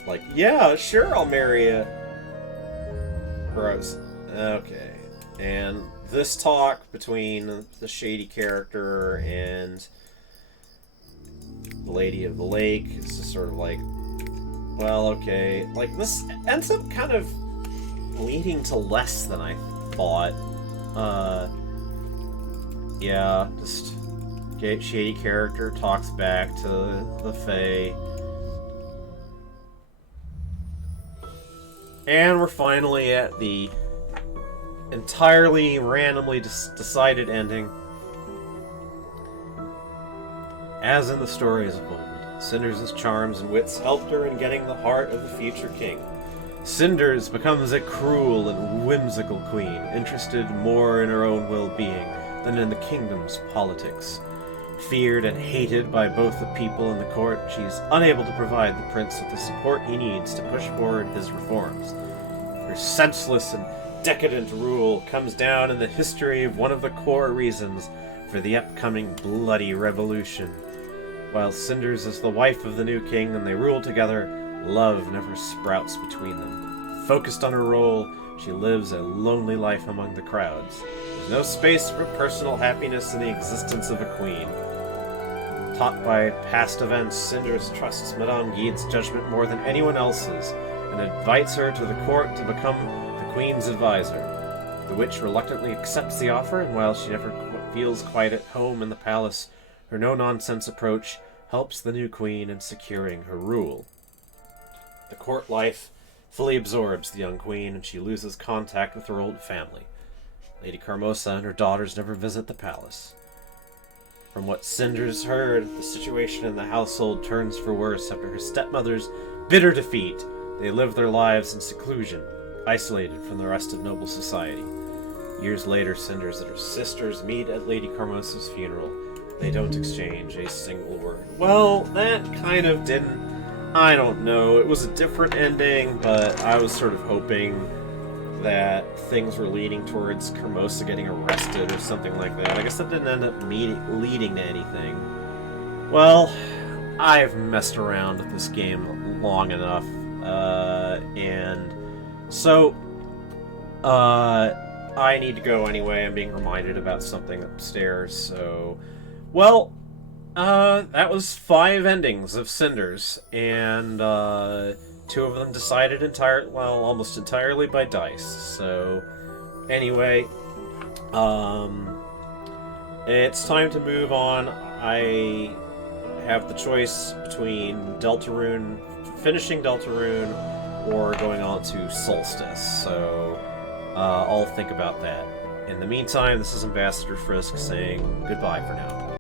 like, yeah, sure, I'll marry you. Gross. Okay. And this talk between the shady character and the Lady of the Lake is just sort of like, well, okay. Like, this ends up kind of leading to less than I thought. Yeah, just shady character talks back to the Fae. And we're finally at the entirely randomly decided ending. As in the stories of old, Cinders' charms and wits helped her in getting the heart of the future king. Cinders becomes a cruel and whimsical queen, interested more in her own well-being than in the kingdom's politics. Feared and hated by both the people and the court, she's unable to provide the prince with the support he needs to push forward his reforms. Her senseless and decadent rule comes down in the history of one of the core reasons for the upcoming bloody revolution. While Cinders is the wife of the new king and they rule together, love never sprouts between them. Focused on her role, she lives a lonely life among the crowds. There's no space for personal happiness in the existence of a queen. Taught by past events, Cinders trusts Madame Guide's judgment more than anyone else's, and invites her to the court to become the queen's advisor. The witch reluctantly accepts the offer, and while she never feels quite at home in the palace, her no-nonsense approach helps the new queen in securing her rule. The court life fully absorbs the young queen, and she loses contact with her old family. Lady Carmosa and her daughters never visit the palace. From what Cinders heard, the situation in the household turns for worse after her stepmother's bitter defeat. They live their lives in seclusion, isolated from the rest of noble society. Years later, Cinders and her sisters meet at Lady Carmosa's funeral. They don't exchange a single word. Well, that kind of didn't... I don't know. It was a different ending, but I was sort of hoping that things were leading towards Carmosa getting arrested or something like that. I guess that didn't end up leading to anything. Well, I've messed around with this game long enough, and so, I need to go anyway. I'm being reminded about something upstairs, so... Well, that was 5 endings of Cinders, and 2 of them decided almost entirely by dice. So, anyway, it's time to move on. I have the choice between finishing Deltarune, or going on to Solstice. So, I'll think about that. In the meantime, this is Ambassador Frisk saying goodbye for now.